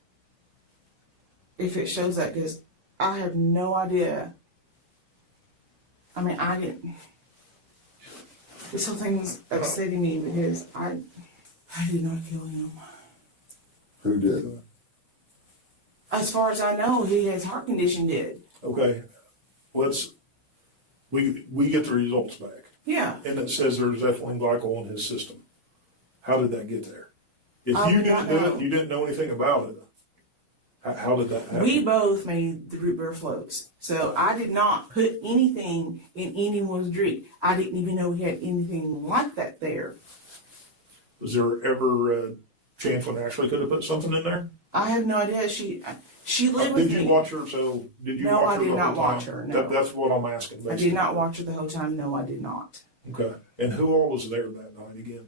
if it shows that, because I have no idea. This whole thing's upsetting me because I did not kill him. Who did? As far as I know, his heart condition did. Okay. We get the results back. Yeah. And it says there's ethylene glycol in his system. How did that get there? If I you would didn't not do know. it, you didn't know anything about it. How did that happen? We both made the root beer floats. So I did not put anything in anyone's drink. I didn't even know he had anything like that there. Was there ever a chance when Ashley could have put something in there? I have no idea. She lived with me. Did you watch her? So did you No, watch I her did the not whole time? watch her, no. That's what I'm asking. I Basically. did not watch her the whole time. No, I did not. Okay. And who all was there that night again?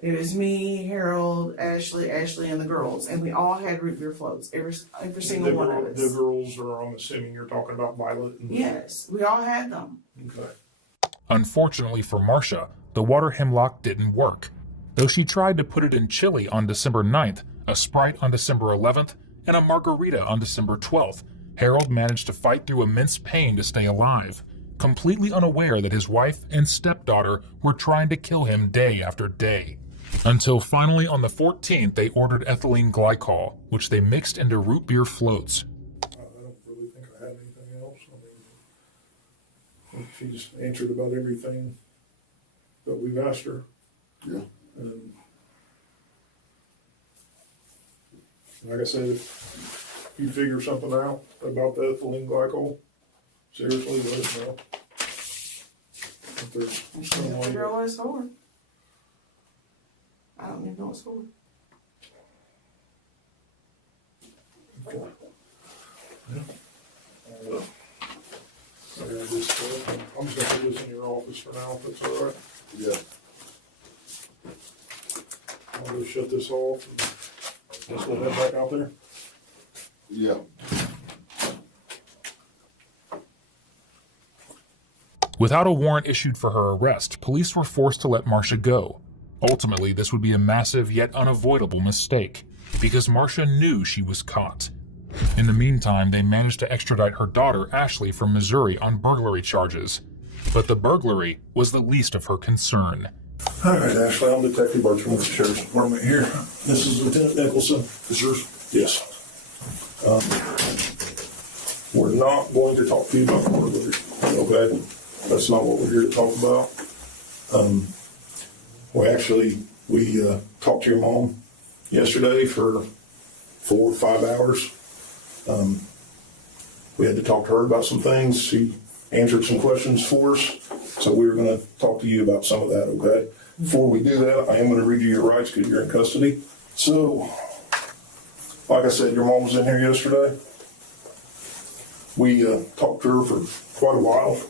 It was me, Harold, Ashley, and the girls, and we all had root beer floats. Every single one of us. The girls are, I'm assuming you're talking about Violet. Yes, we all had them. Okay. Unfortunately for Marcia, the water hemlock didn't work. Though she tried to put it in chili on December 9th, a Sprite on December 11th, and a margarita on December 12th, Harold managed to fight through immense pain to stay alive, completely unaware that his wife and stepdaughter were trying to kill him day after day. Until finally on the 14th, they ordered ethylene glycol, which they mixed into root beer floats. I don't really think I have anything else. I mean, she just answered about everything that we've asked her. Yeah. And like I said, if you figure something out about the ethylene glycol, seriously, let us know. If there's And she some didn't way figure out that- what it's for. I don't even know what it's for. Okay. Yeah. I got this, I'm just gonna put this in your office for now, if that's all right. Yeah. I'll go shut this off and just we'll head back out there. Yeah. Without a warrant issued for her arrest, police were forced to let Marcia go. Ultimately, this would be a massive yet unavoidable mistake, because Marcia knew she was caught. In the meantime, they managed to extradite her daughter, Ashley, from Missouri on burglary charges. But the burglary was the least of her concern. All right, Ashley, I'm Detective Bartram with the Sheriff's Department here. This is Lieutenant Nicholson. Is yours? Yes. We're not going to talk to you about burglary, okay? That's not what we're here to talk about. We talked to your mom yesterday for 4 or 5 hours. We had to talk to her about some things. She answered some questions for us, so we were going to talk to you about some of that, okay? Before we do that, I am going to read you your rights because you're in custody. So, like I said, your mom was in here yesterday. We talked to her for quite a while.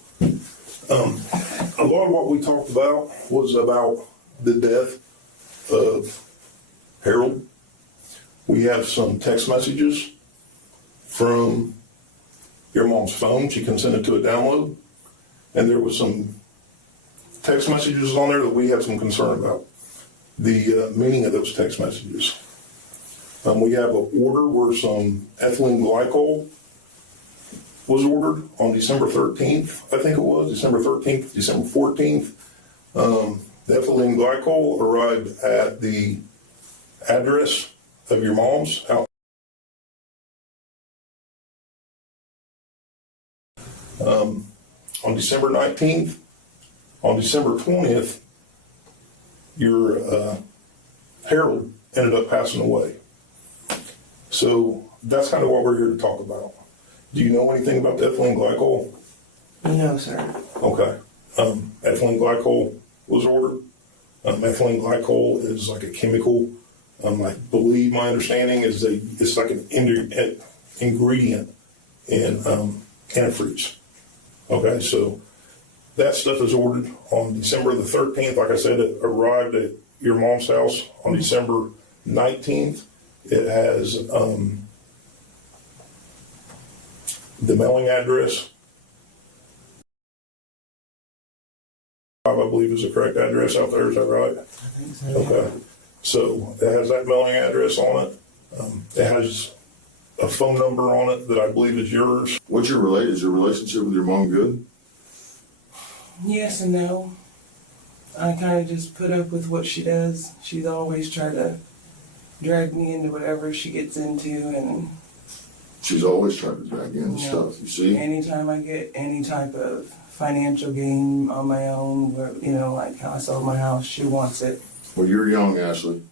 A lot of what we talked about was about the death of Harold. We have some text messages from your mom's phone. She consented to a download, and there was some text messages on there that we had some concern about the meaning of those text messages. We have an order where some ethylene glycol was ordered on December 13th, I think it was, December 13th, December 14th. The ethylene glycol arrived at the address of your mom's house. On December 19th, on December 20th, your Harold ended up passing away. So that's kind of what we're here to talk about. Do you know anything about the ethylene glycol? No, sir. Okay. Ethylene glycol was ordered. Ethylene glycol is like a chemical. I believe my understanding is that it's like an ingredient in antifreeze. Okay, so that stuff is ordered on December the 13th. Like I said, it arrived at your mom's house on December 19th. It has the mailing address, I believe is the correct address out there. Is that right? I think so. Okay. So it has that mailing address on it. It has a phone number on it that I believe is yours. What's your is your relationship with your mom good? Yes and no. I kind of just put up with what she does. She's always tried to drag me into whatever she gets into, and She's always trying to drag in Yeah. stuff, you see? anytime I get any type of financial gain on my own, where, like how I sold my house, she wants it. Well, you're young, Ashley.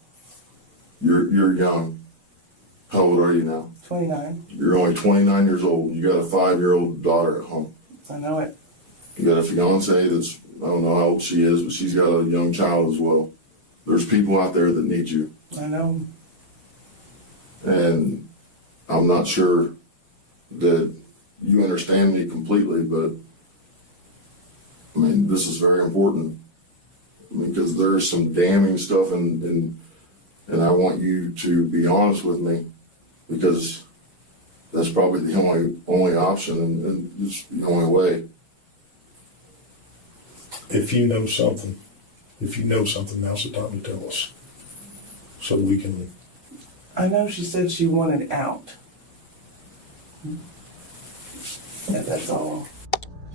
You're young. How old are you now? 29. You're only 29 years old. You got a 5-year-old daughter at home. I know it. You got a fiance that's, I don't know how old she is, but she's got a young child as well. There's people out there that need you. I know. And I'm not sure that you understand me completely, but I mean, this is very important. because there's some damning stuff, and I want you to be honest with me, because that's probably the only option, and it's the only way. If you know something, now's the time to tell us. So we can, I know she said she wanted out. Yeah, that's all.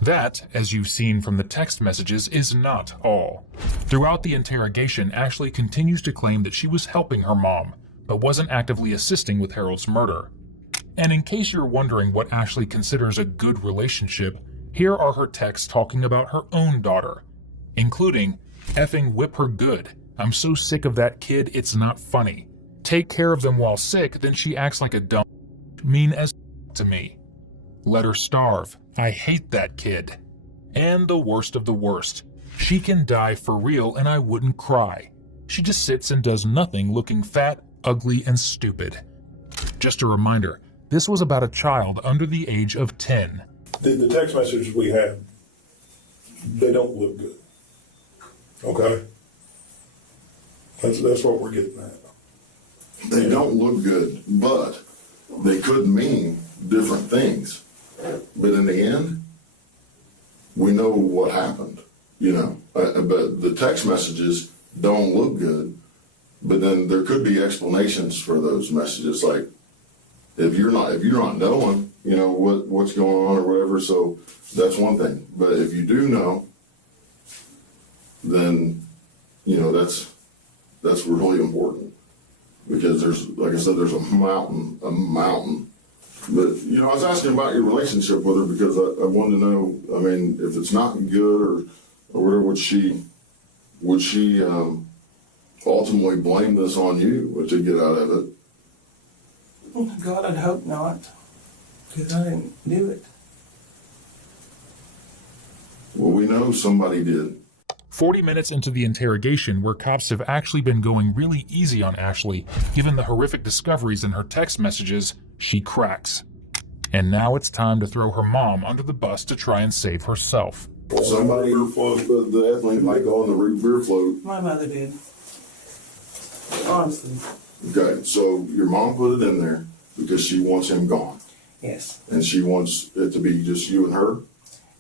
That, as you've seen from the text messages, is not all. Throughout the interrogation, Ashley continues to claim that she was helping her mom, but wasn't actively assisting with Harold's murder. And in case you're wondering what Ashley considers a good relationship, here are her texts talking about her own daughter, including, "Effing whip her good. I'm so sick of that kid, it's not funny. Take care of them while sick, then she acts like a dumb mean as to me. Let her starve. I hate that kid." And the worst of the worst, she can die for real and I wouldn't cry. She just sits and does nothing, looking fat, ugly, and stupid. Just a reminder, this was about a child under the age of 10. the text messages we had, they don't look good. Okay? That's what we're getting at. They don't look good, but they could mean different things. But in the end, we know what happened, but the text messages don't look good, but then there could be explanations for those messages. Like if you're not knowing, what's going on or whatever. So that's one thing. But if you do know, then, that's really important, because there's, like I said, there's a mountain. But, I was asking about your relationship with her because I wanted to know, if it's not good or whatever, would she ultimately blame this on you to get out of it? God, I'd hope not, because I didn't do it. Well, we know somebody did. 40 minutes into the interrogation, where cops have actually been going really easy on Ashley, given the horrific discoveries in her text messages, she cracks. And now it's time to throw her mom under the bus to try and save herself. Somebody put the ethylene glycol on the root beer float. My mother did. Honestly. Okay, so your mom put it in there because she wants him gone. Yes. And she wants it to be just you and her?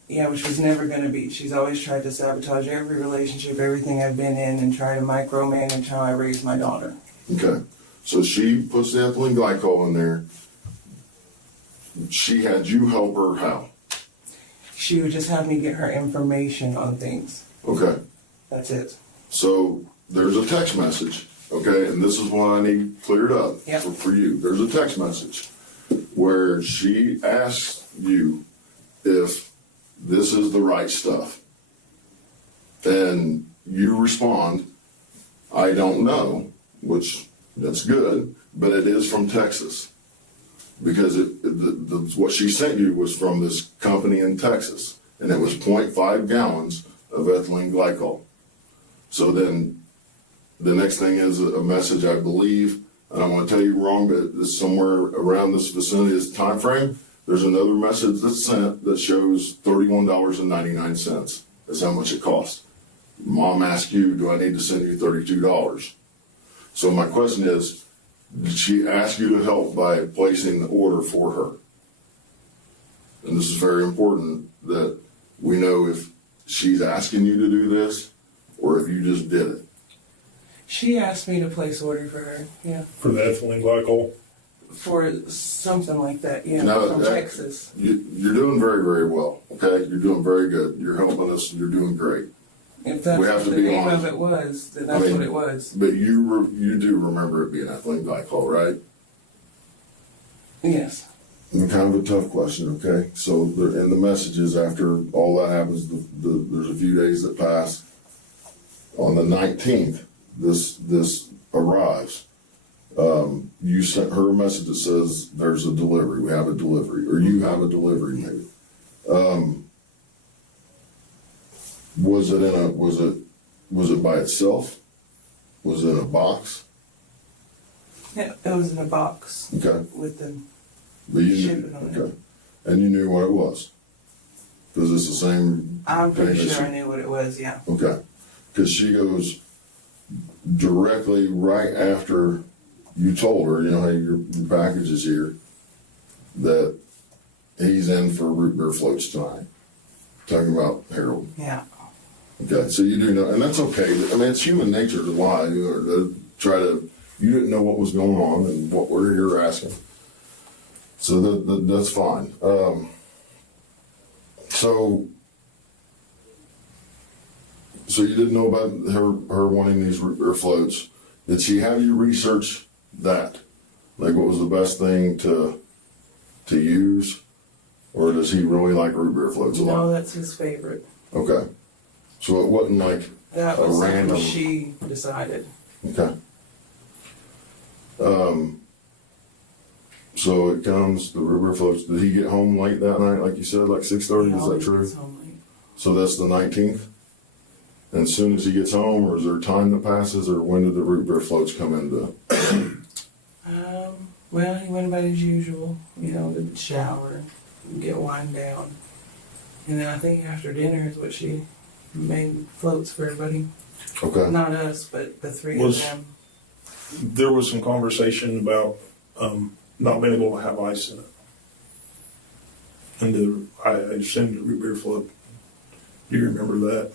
Yeah, which was never going to be. She's always tried to sabotage every relationship, everything I've been in, and try to micromanage how I raise my daughter. Okay, so she puts the ethylene glycol in there. She had you help her how? She would just have me get her information on things. Okay. That's it. So there's a text message, okay, and this is what I need cleared up for you. There's a text message where she asks you if this is the right stuff. And you respond, I don't know, which that's good, but it is from Texas. Because what she sent you was from this company in Texas, and it was 0.5 gallons of ethylene glycol. So then the next thing is a message, I believe, and I'm going to tell you wrong, but it's somewhere around this vicinity, this time frame. There's another message that's sent that shows $31.99. That's how much it costs. Mom asked you, do I need to send you $32? So my question is, did she ask you to help by placing the order for her? And this is very important that we know if she's asking you to do this or if you just did it. She asked me to place order for her, yeah. For the ethylene glycol? For something like that, yeah, Now, from Texas. You're doing very, very well, okay? You're doing very good. You're helping us. You're doing great. If that's We have what to the be name honest. of it was, then that's what it was. But you do remember it being ethylene glycol, right? Yes. And kind of a tough question, okay? So in the messages, after all that happens, there's a few days that pass. On the 19th, this arrives. You sent her a message that says there's a delivery. We have a delivery, or you have a delivery, maybe. Was it by itself? Was it in a box? Yeah, it was in a box. Okay. With the But you shipping on it. okay. And you knew what it was? Because it's the same. I'm pretty thing that sure she- I knew what it was, yeah. Okay. because she goes directly right after you told her, you know, hey, your package is here, that he's in for root beer floats tonight. Talking about Harold. Yeah. Okay, so you do know, and that's okay. I mean, it's human nature to lie or to try to, you didn't know what was going on and what we're here asking. So that's fine. So you didn't know about her wanting these root beer floats. Did she have you research that? Like, what was the best thing to use? Or does he really like root beer floats a lot? No, that's his favorite. Okay. So it wasn't like That a was random. something she decided. Okay. So it comes, the root beer floats. Did he get home late that night, like you said, like 6:30? He Is that always true? gets home late. So that's the 19th? And as soon as he gets home, or is there time that passes, or when did the root beer floats come into? Well, he went about as usual, you know, to shower, get wind down. And then I think after dinner is what she made floats for everybody. Okay. Not us, but the three Was- of them. There was some conversation about not being able to have ice in it. And I assumed the root beer float. Do you remember that?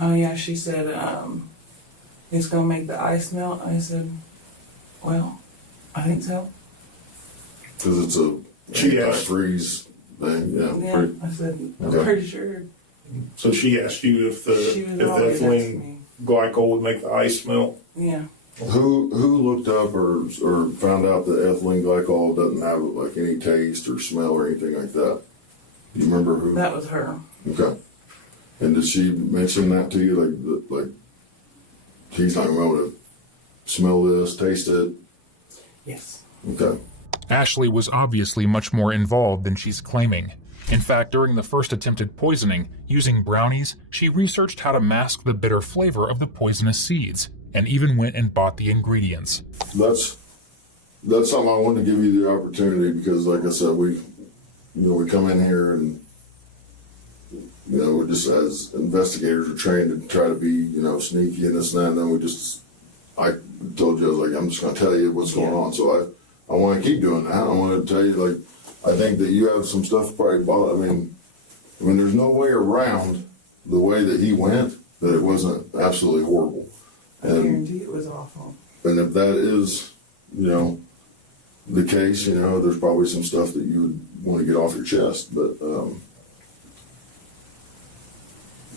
Oh yeah, she said, it's gonna make the ice melt. I said, well, I think so. Because it's a She asked- freeze thing, yeah. Yeah, I said, I'm Okay. pretty sure. So she asked you if the She was always asking ethylene me. glycol would make the ice melt. Yeah. Who looked up or found out that ethylene glycol doesn't have like any taste or smell or anything like that? Do you remember who? That was her. Okay. And did she mention that to you? Like he's not going to be able to smell this, taste it? Yes. Okay. Ashley was obviously much more involved than she's claiming. In fact, during the first attempted poisoning, using brownies, she researched how to mask the bitter flavor of the poisonous seeds, and even went and bought the ingredients. That's something I wanted to give you the opportunity because, like I said, we come in here and we're just as investigators are trained to try to be sneaky and this and that, and then I told you I was like, I'm just going to tell you what's going on. So I want to keep doing that. I want to tell you, like, I think that you have some stuff probably bought. I mean, there's no way around the way that he went that it wasn't absolutely horrible. I guarantee it was awful. And if that is, the case, there's probably some stuff that you would want to get off your chest. But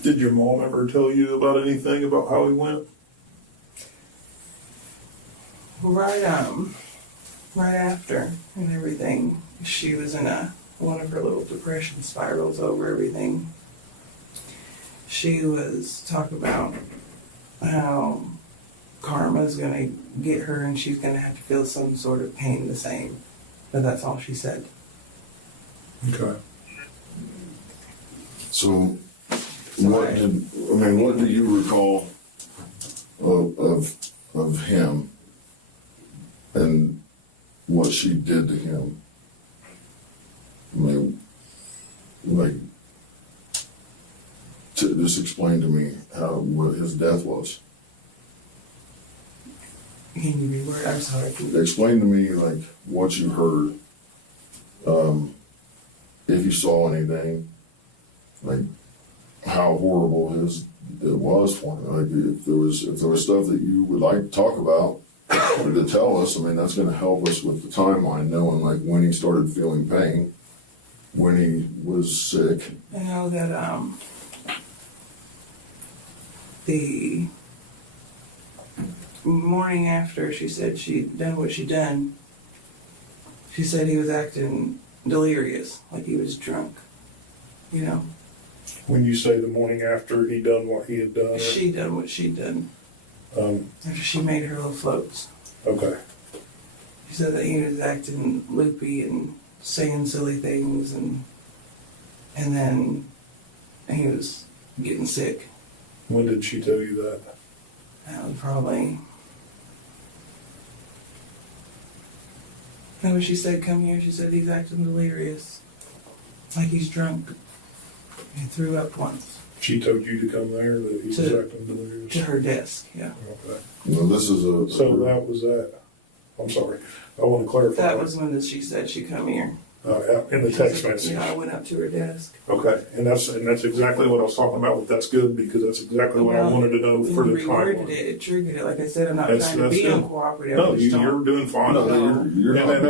Did your mom ever tell you about anything about how he went? Right after and everything, she was in one of her little depression spirals over everything. She was talking about how karma's gonna get her and she's gonna have to feel some sort of pain the same. But that's all she said. Okay. so, what do you recall of him and what she did to him? I mean, like, just explain to me what his death was. Can you reword? I'm sorry. Explain to me, like, what you heard, if you saw anything, like, how horrible it was for him. Like, if there was stuff that you would like to talk about or to tell us, I mean, that's going to help us with the timeline, knowing, like, when he started feeling pain, when he was sick. I know that the morning after she said she'd done what she'd done, she said he was acting delirious, like he was drunk. When you say the morning after he done what he had done? She done what she'd done. After she made her little floats. Okay. She said that he was acting loopy and saying silly things and then he was getting sick. When did she tell you that? That was probably... And when she said, come here, she said he's acting delirious. Like he's drunk. He threw up once. She told you to come there, that he was acting delirious? To her desk, yeah. Okay. No, this is a. So that was that. I'm sorry. I want to clarify. That was when she said she'd come here. Yeah, in the text message. Yeah, I went up to her desk. Okay, and that's exactly what I was talking about. That's good because that's exactly what I wanted to know for the When you reworded timeline. it triggered it. Like I said, I'm not That's- trying to that's be good. uncooperative. No, I just don't- you're doing fine. No, you're And not.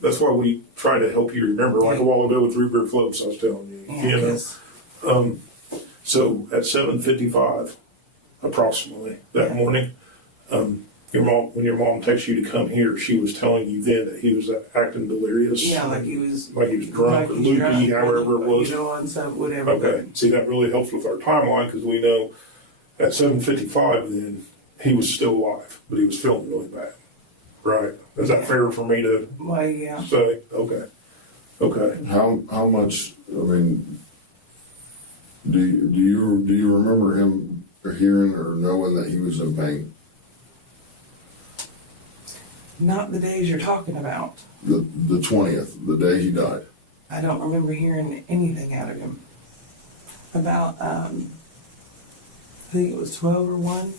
that's why we try to help you remember. Like a while ago with Root Beer Flips, I was telling you. Yeah, You know. 'cause So at 7:55, approximately that morning, when your mom texted you to come here, she was telling you then that he was acting delirious. yeah, like he was drunk or he's loopy, drunk, however it was. You know, and so whatever. Okay, see, that really helps with our timeline because we know at 7:55 then he was still alive, but he was feeling really bad. Right? Is that fair for me to Well, yeah. say? Okay. How much? I mean, do you remember him hearing or knowing that he was in pain? Not the days you're talking about. The 20th, the day he died. I don't remember hearing anything out of him. About, I think it was 12 or 1,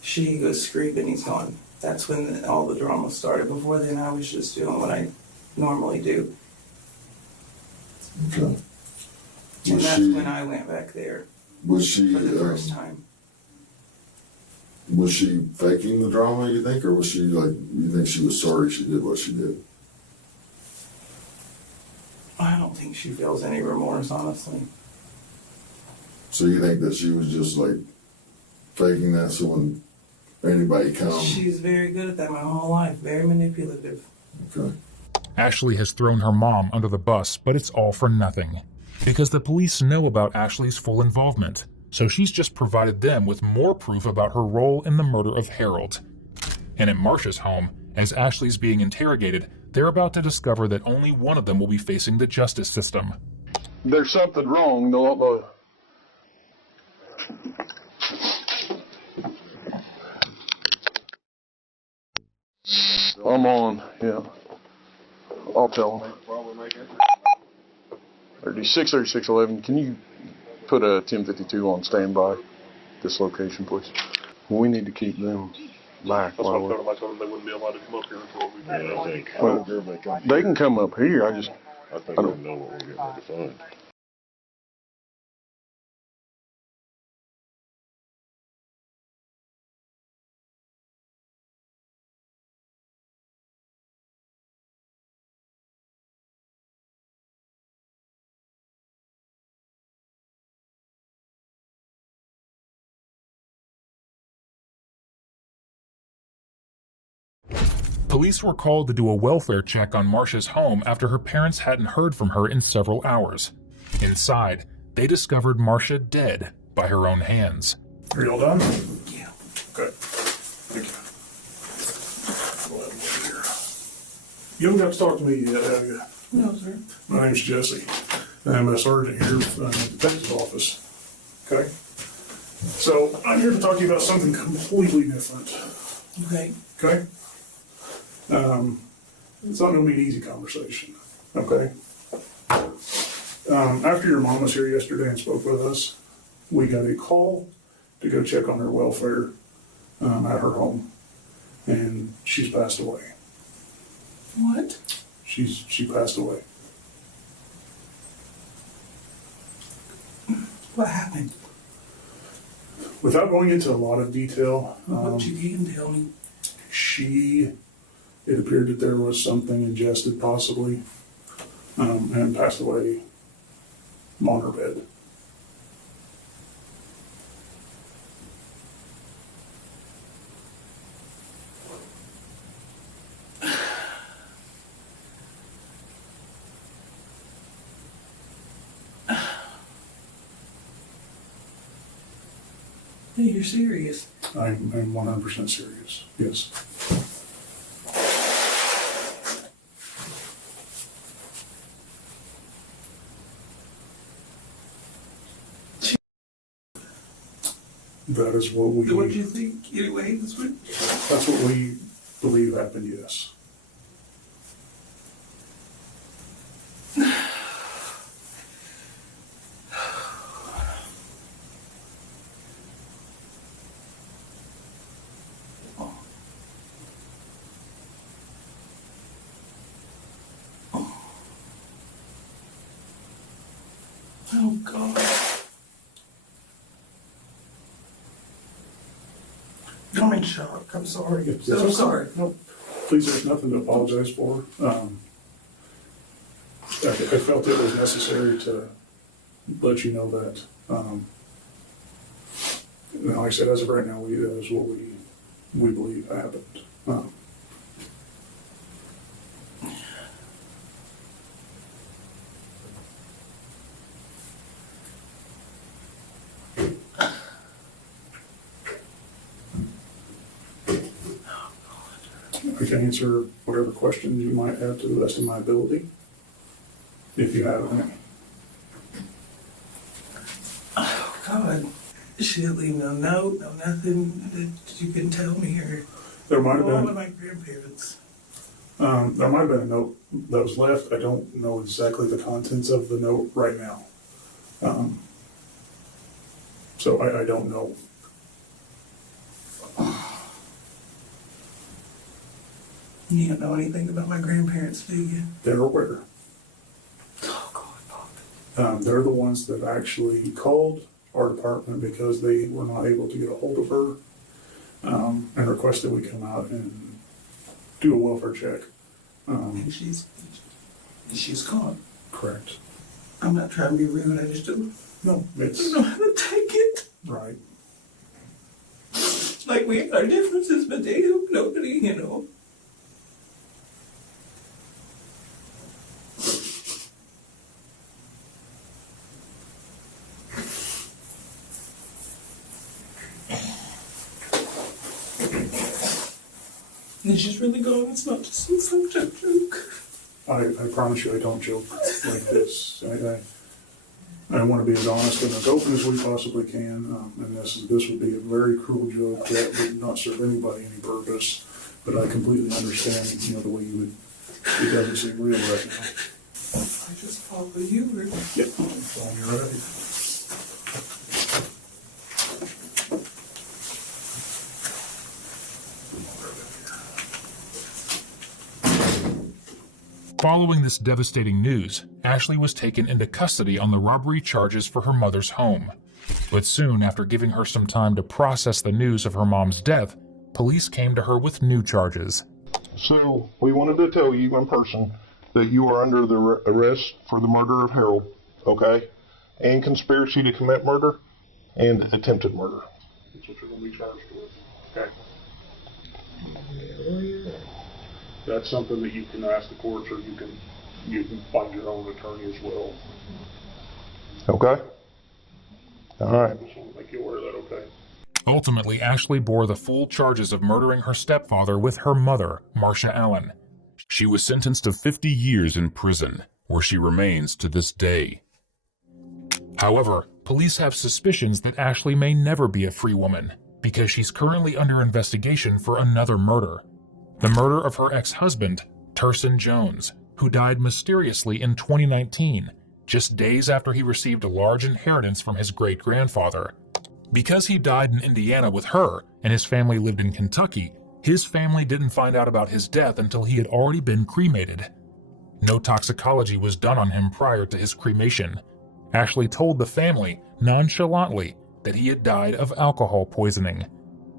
she goes screaming, he's gone. That's when all the drama started. Before then, I was just doing what I normally do. Okay. And that's when I went back there Was she for the first time. Was she faking the drama, you think, or was she like, you think she was sorry she did what she did? I don't think she feels any remorse, honestly. So you think that she was just like faking that so when anybody comes? She's very good at that my whole life, very manipulative. Okay. Ashley has thrown her mom under the bus, but it's all for nothing. Because the police know about Ashley's full involvement, so she's just provided them with more proof about her role in the murder of Harold. And at Marcia's home, as Ashley's being interrogated, they're about to discover that only one of them will be facing the justice system. There's something wrong. I'm on, yeah. I'll tell them. 3611, can you put a 1052 on standby this location, please? We need to keep them back. That's what I told them. I told them they wouldn't be allowed to come up here until we Yeah, I think. Well, they can come up here, I think I they don't- know what we're getting ready to find. Police were called to do a welfare check on Marcia's home after her parents hadn't heard from her in several hours. Inside, they discovered Marcia dead by her own hands. Are you all done? Yeah. Okay. Thank you. Go ahead and wait here. You haven't got to talk to me yet, have you? No, sir. My name's Jesse. I'm a sergeant here at the detective's office. Okay? So I'm here to talk to you about something completely different. Okay. Okay? It's not going to be an easy conversation. Okay? After your mom was here yesterday and spoke with us, we got a call to go check on her welfare at her home. And she's passed away. What? She passed away. What happened? Without going into a lot of detail, What you can tell me? it appeared that there was something ingested possibly, and passed away on her bed. Hey, you're serious. I'm 100% serious, yes. That is what we. What do you think? Anyway, That's what we believe happened, yes. Oh, God. I'm in shock. I'm sorry. It's I'm okay. sorry. No, please, there's nothing to apologize for. I felt it was necessary to let you know that. Like I said, as of right now, that is what we believe happened. I can answer whatever questions you might have to the best of my ability, if you have any. Oh, God. She didn't leave no note, no nothing that you can tell me or There might have all been. of my grandparents. There might have been a note that was left. I don't know exactly the contents of the note right now. So I don't know. You don't know anything about my grandparents, do you? They're aware. Oh, God, Papa. They're the ones that actually called our department because they were not able to get a hold of her, and requested we come out and do a welfare check. And she's gone. Correct. I'm not trying to be rude. I just don't No, it's know how to take it. right. Like, we have our differences, but they don't, nobody, you know. And she's really gone. It's not just some joke. I promise you I don't joke like this. I want to be as honest and as open as we possibly can, and this would be a very cruel joke that would not serve anybody any purpose, but I completely understand, the way you would, it doesn't seem real right now. I just follow you. Yep. When you're ready. Following this devastating news, Ashley was taken into custody on the robbery charges for her mother's home. But soon after giving her some time to process the news of her mom's death, police came to her with new charges. So, we wanted to tell you in person that you are under the arrest for the murder of Harold, okay? And conspiracy to commit murder and attempted murder. That's what you're going to be charged with, okay? That's something that you can ask the courts, or you can find your own attorney as well. Okay? All right. Just want to make you aware of that, okay? Ultimately, Ashley bore the full charges of murdering her stepfather with her mother, Marcia Allen. She was sentenced to 50 years in prison, where she remains to this day. However, police have suspicions that Ashley may never be a free woman, because she's currently under investigation for another murder. The murder of her ex-husband, Turson Jones, who died mysteriously in 2019, just days after he received a large inheritance from his great-grandfather. Because he died in Indiana with her, and his family lived in Kentucky, his family didn't find out about his death until he had already been cremated. No toxicology was done on him prior to his cremation. Ashley told the family, nonchalantly, that he had died of alcohol poisoning.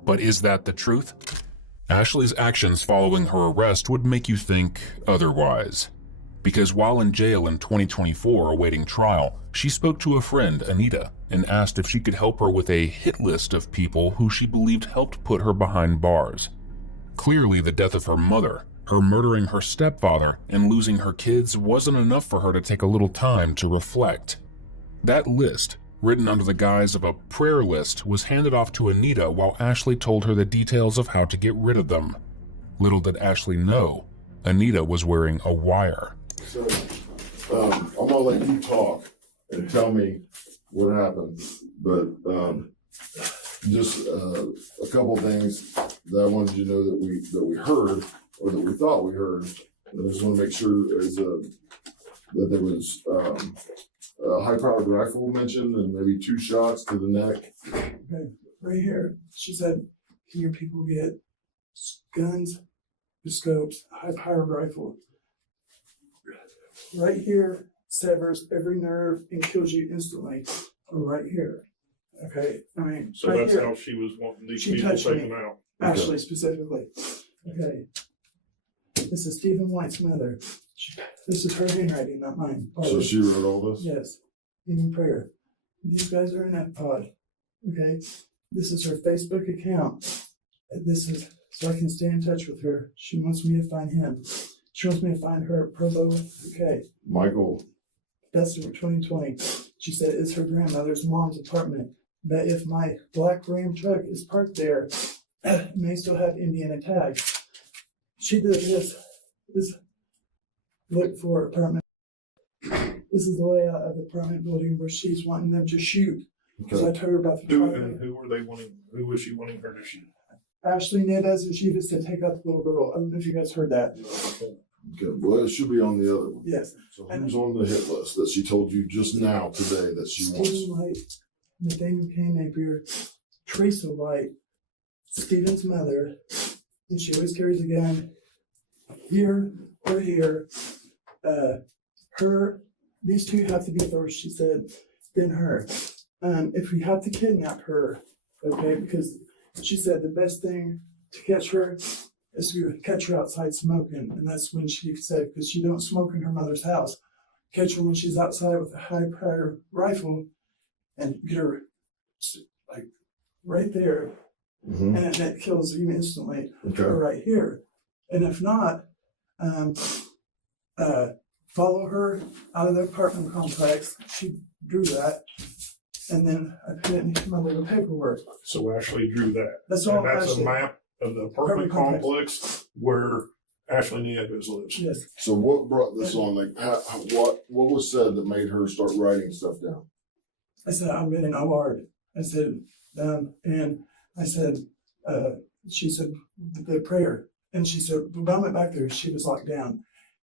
But is that the truth? Ashley's actions following her arrest would make you think otherwise. Because while in jail in 2024 awaiting trial, she spoke to a friend, Anita, and asked if she could help her with a hit list of people who she believed helped put her behind bars. Clearly, the death of her mother, her murdering her stepfather, and losing her kids wasn't enough for her to take a little time to reflect. That list, written under the guise of a prayer list, was handed off to Anita while Ashley told her the details of how to get rid of them. Little did Ashley know, Anita was wearing a wire. So, I'm gonna let you talk and tell me what happened, but just a couple things that I wanted you to know that we heard, or that we thought we heard. And I just want to make sure that there was a high-powered rifle mentioned, and maybe 2 shots to the neck. Okay, right here. She said, "Here people get guns, scopes, high-powered rifle." Right here severs every nerve and kills you instantly. Right here. Okay, I mean, So right that's here. how she was wanting these She people touched taken me. out. Ashley specifically. Okay. This is Stephen White's mother. This is her handwriting, not mine. So she wrote all this? Yes. Even prayer. These guys are in that pod. Okay. This is her Facebook account. This is so I can stay in touch with her. She wants me to find him. She wants me to find her at Provo. Okay. Michael. That's 2020. She said it's her grandmother's mom's apartment. That if my black Ram truck is parked there, it may still have Indiana tags. She did this. Look for apartment. This is the layout of the apartment building where she's wanting them to shoot. Okay. So I told her about the Who truck. and who were they wanting? Who was she wanting her to shoot? Ashley Neves and she was to take out the little girl. I don't know if you guys heard that. Okay. Well, it should be on the other one. Yes. So who's on the hit list that she told you just now today that she wants? Stephen White, Nathaniel K. Napier, Teresa White, Stephen's mother, and she always carries a gun here or here. These two have to be first, she said, then her. If we have to kidnap her, okay, because she said the best thing to catch her is to catch her outside smoking, and that's when she said, because she don't smoke in her mother's house, catch her when she's outside with a high-power rifle and get her like right there, Mm-hmm. and that kills you instantly. Okay. Or right here. And if not, follow her out of the apartment complex. She drew that, and then I put it in my little paperwork. So Ashley drew that. That's all. And that's Ashley. a map of the apartment Apartment complex where Ashley Nieves lives. Yes. So what brought this on? Like, what was said that made her start writing stuff down? I said, I'm getting award. I said, and I said, she said, the prayer. And she said, when I went back there, she was locked down.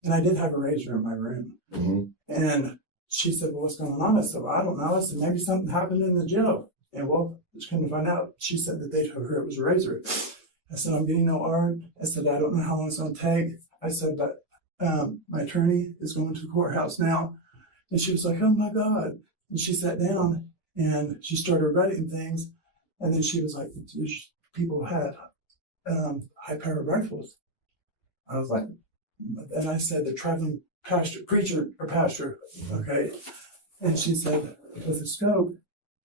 And I did have a razor in my room. Mm-hmm. And she said, well, what's going on? I said, well, I don't know. I said, maybe something happened in the jail. And well, just come to find out, she said that they told her it was a razor. I said, I'm getting no art. I said, I don't know how long it's going to take. I said, but my attorney is going to the courthouse now. And she was like, oh my God. And she sat down and she started writing things. And then she was like, people had high-powered rifles. I was like, and I said, the traveling preacher, okay? And she said, with a scope,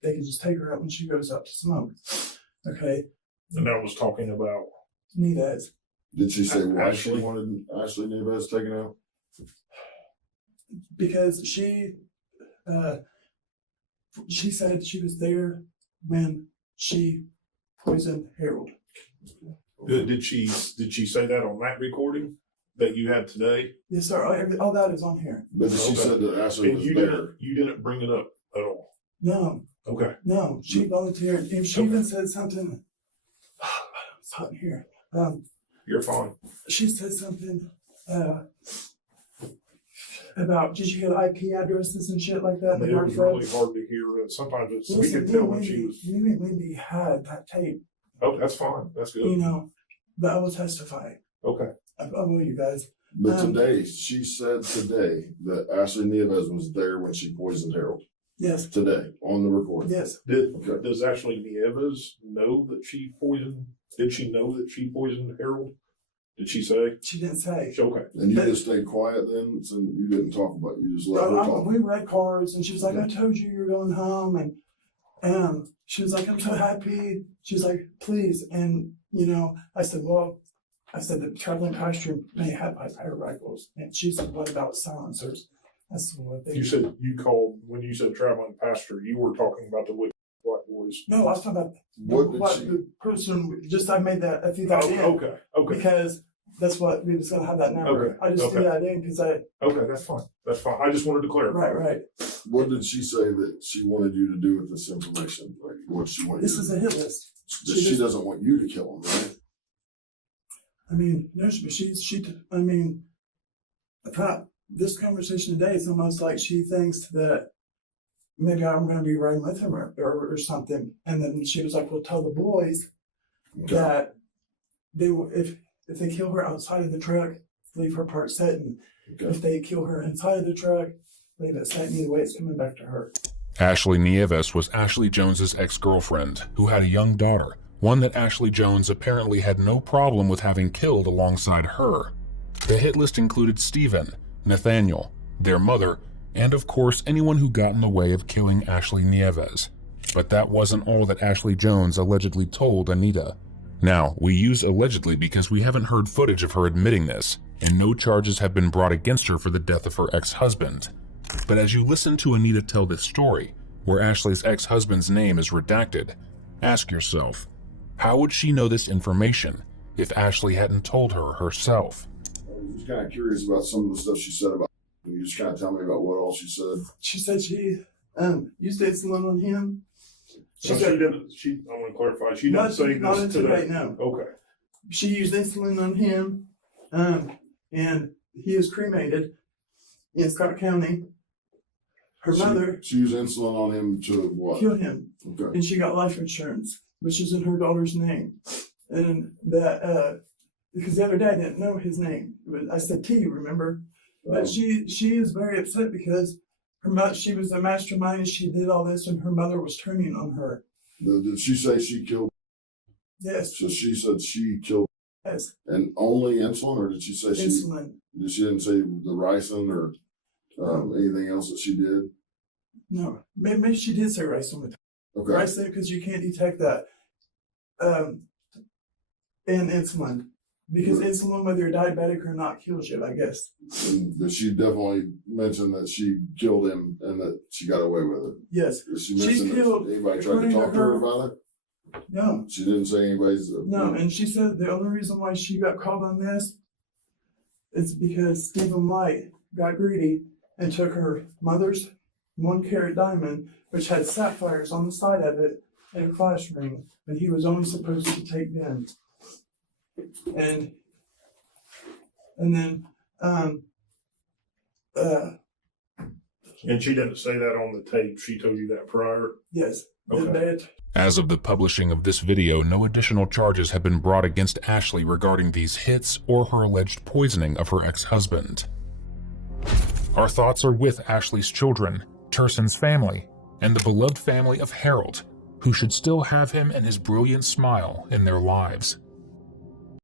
they could just take her out when she goes out to smoke, okay? And that was talking about Neves. Did she say why Ashley? she wanted Ashley Neves taken out? Because she said she was there when she poisoned Harold. did she say that on that recording that you had today? Yes, sir. All that is on here. But she Okay. said that Ashley And was you there. didn't bring it up at all. No, Okay. no, she volunteered. And she even said something. It's hot in here. You're fine. She said something about, did you get IP addresses and shit like that in the It dark was web? really hard to hear. Sometimes we Listen, could tell when she was. me and Wendy had that tape, Oh, that's fine. That's you good. know, but I will testify. Okay. I will, you guys. But today, she said today that Ashley Neves was there when she poisoned Harold. Yes, Today, on the recording. yes. Okay. Does Ashley Nieves know that she poisoned? Did she know that she poisoned Harold? Did she say? She didn't say. Okay. And you But- just stayed quiet then, so you didn't talk about it. You just let her talk. We read cards, and she was like, I told you you're going home. And she was like, I'm so happy. She's like, please. And, you know, I said, well, the traveling costume may have high-powered rifles. And she said, what about silencers? I said, well, they. You said you called when you said traveling pastor. You were talking about the white boys. No, I was talking about What did she? the person, just I made that, I threw that in. Okay. Okay. Because that's what, we was going to have that number. Okay, I just threw okay. that in because Okay. That's fine. That's fine. I just wanted to clarify. right. What did she say that she wanted you to do with this information? Like, what she wanted This you is to a do? hit list. That she doesn't want you to kill him, right? I mean, I mean, I thought this conversation today is almost like she thinks that maybe I'm going to be riding with him or something. And then she was like, well, tell the boys Okay. that they will, if they kill her outside of the truck, leave her part sitting. Okay. If they kill her inside of the truck, play that side either way, it's coming back to her. Ashley Nieves was Ashley Jones's ex-girlfriend who had a young daughter, one that Ashley Jones apparently had no problem with having killed alongside her. The hit list included Stephen, Nathaniel, their mother, and of course anyone who got in the way of killing Ashley Nieves. But that wasn't all that Ashley Jones allegedly told Anita. Now, we use allegedly because we haven't heard footage of her admitting this, and no charges have been brought against her for the death of her ex-husband. But as you listen to Anita tell this story, where Ashley's ex-husband's name is redacted, ask yourself, how would she know this information if Ashley hadn't told her herself? I'm just kind of curious about some of the stuff she said about. Can you just kind of tell me about what all she said? She said she used insulin on him. So she didn't, I want to clarify, she didn't say Not this until today? right now. Okay. She used insulin on him, and he is cremated in Scott County. Her mother She used insulin on him to what? killed him, Okay. and she got life insurance, which is in her daughter's name. And that, because the other dad didn't know his name. I said T, remember? But she is very upset because she was the mastermind and she did all this, and her mother was turning on her. Did she say she killed? Yes. So she said she killed. Yes. And only insulin, or did she say Insulin. She didn't say the ricin or anything else that she did? No. Maybe she did say ricin. Okay. Ricin, because you can't detect that. And insulin. Because insulin, whether you're diabetic or not, kills you, I guess. And she definitely mentioned that she killed him and that she got away with it. Yes. Did she She's mention killed. that anybody tried to talk to her about it? No. She didn't say anybody's. No, and she said the only reason why she got called on this is because Stephen White got greedy and took her mother's 1-carat diamond, which had sapphires on the side of it, and a class ring, and he was only supposed to take them. And then And she didn't say that on the tape. She told you that prior? yes, Okay. As of the publishing of this video, no additional charges have been brought against Ashley regarding these hits or her alleged poisoning of her ex-husband. Our thoughts are with Ashley's children, Turson's family, and the beloved family of Harold, who should still have him and his brilliant smile in their lives.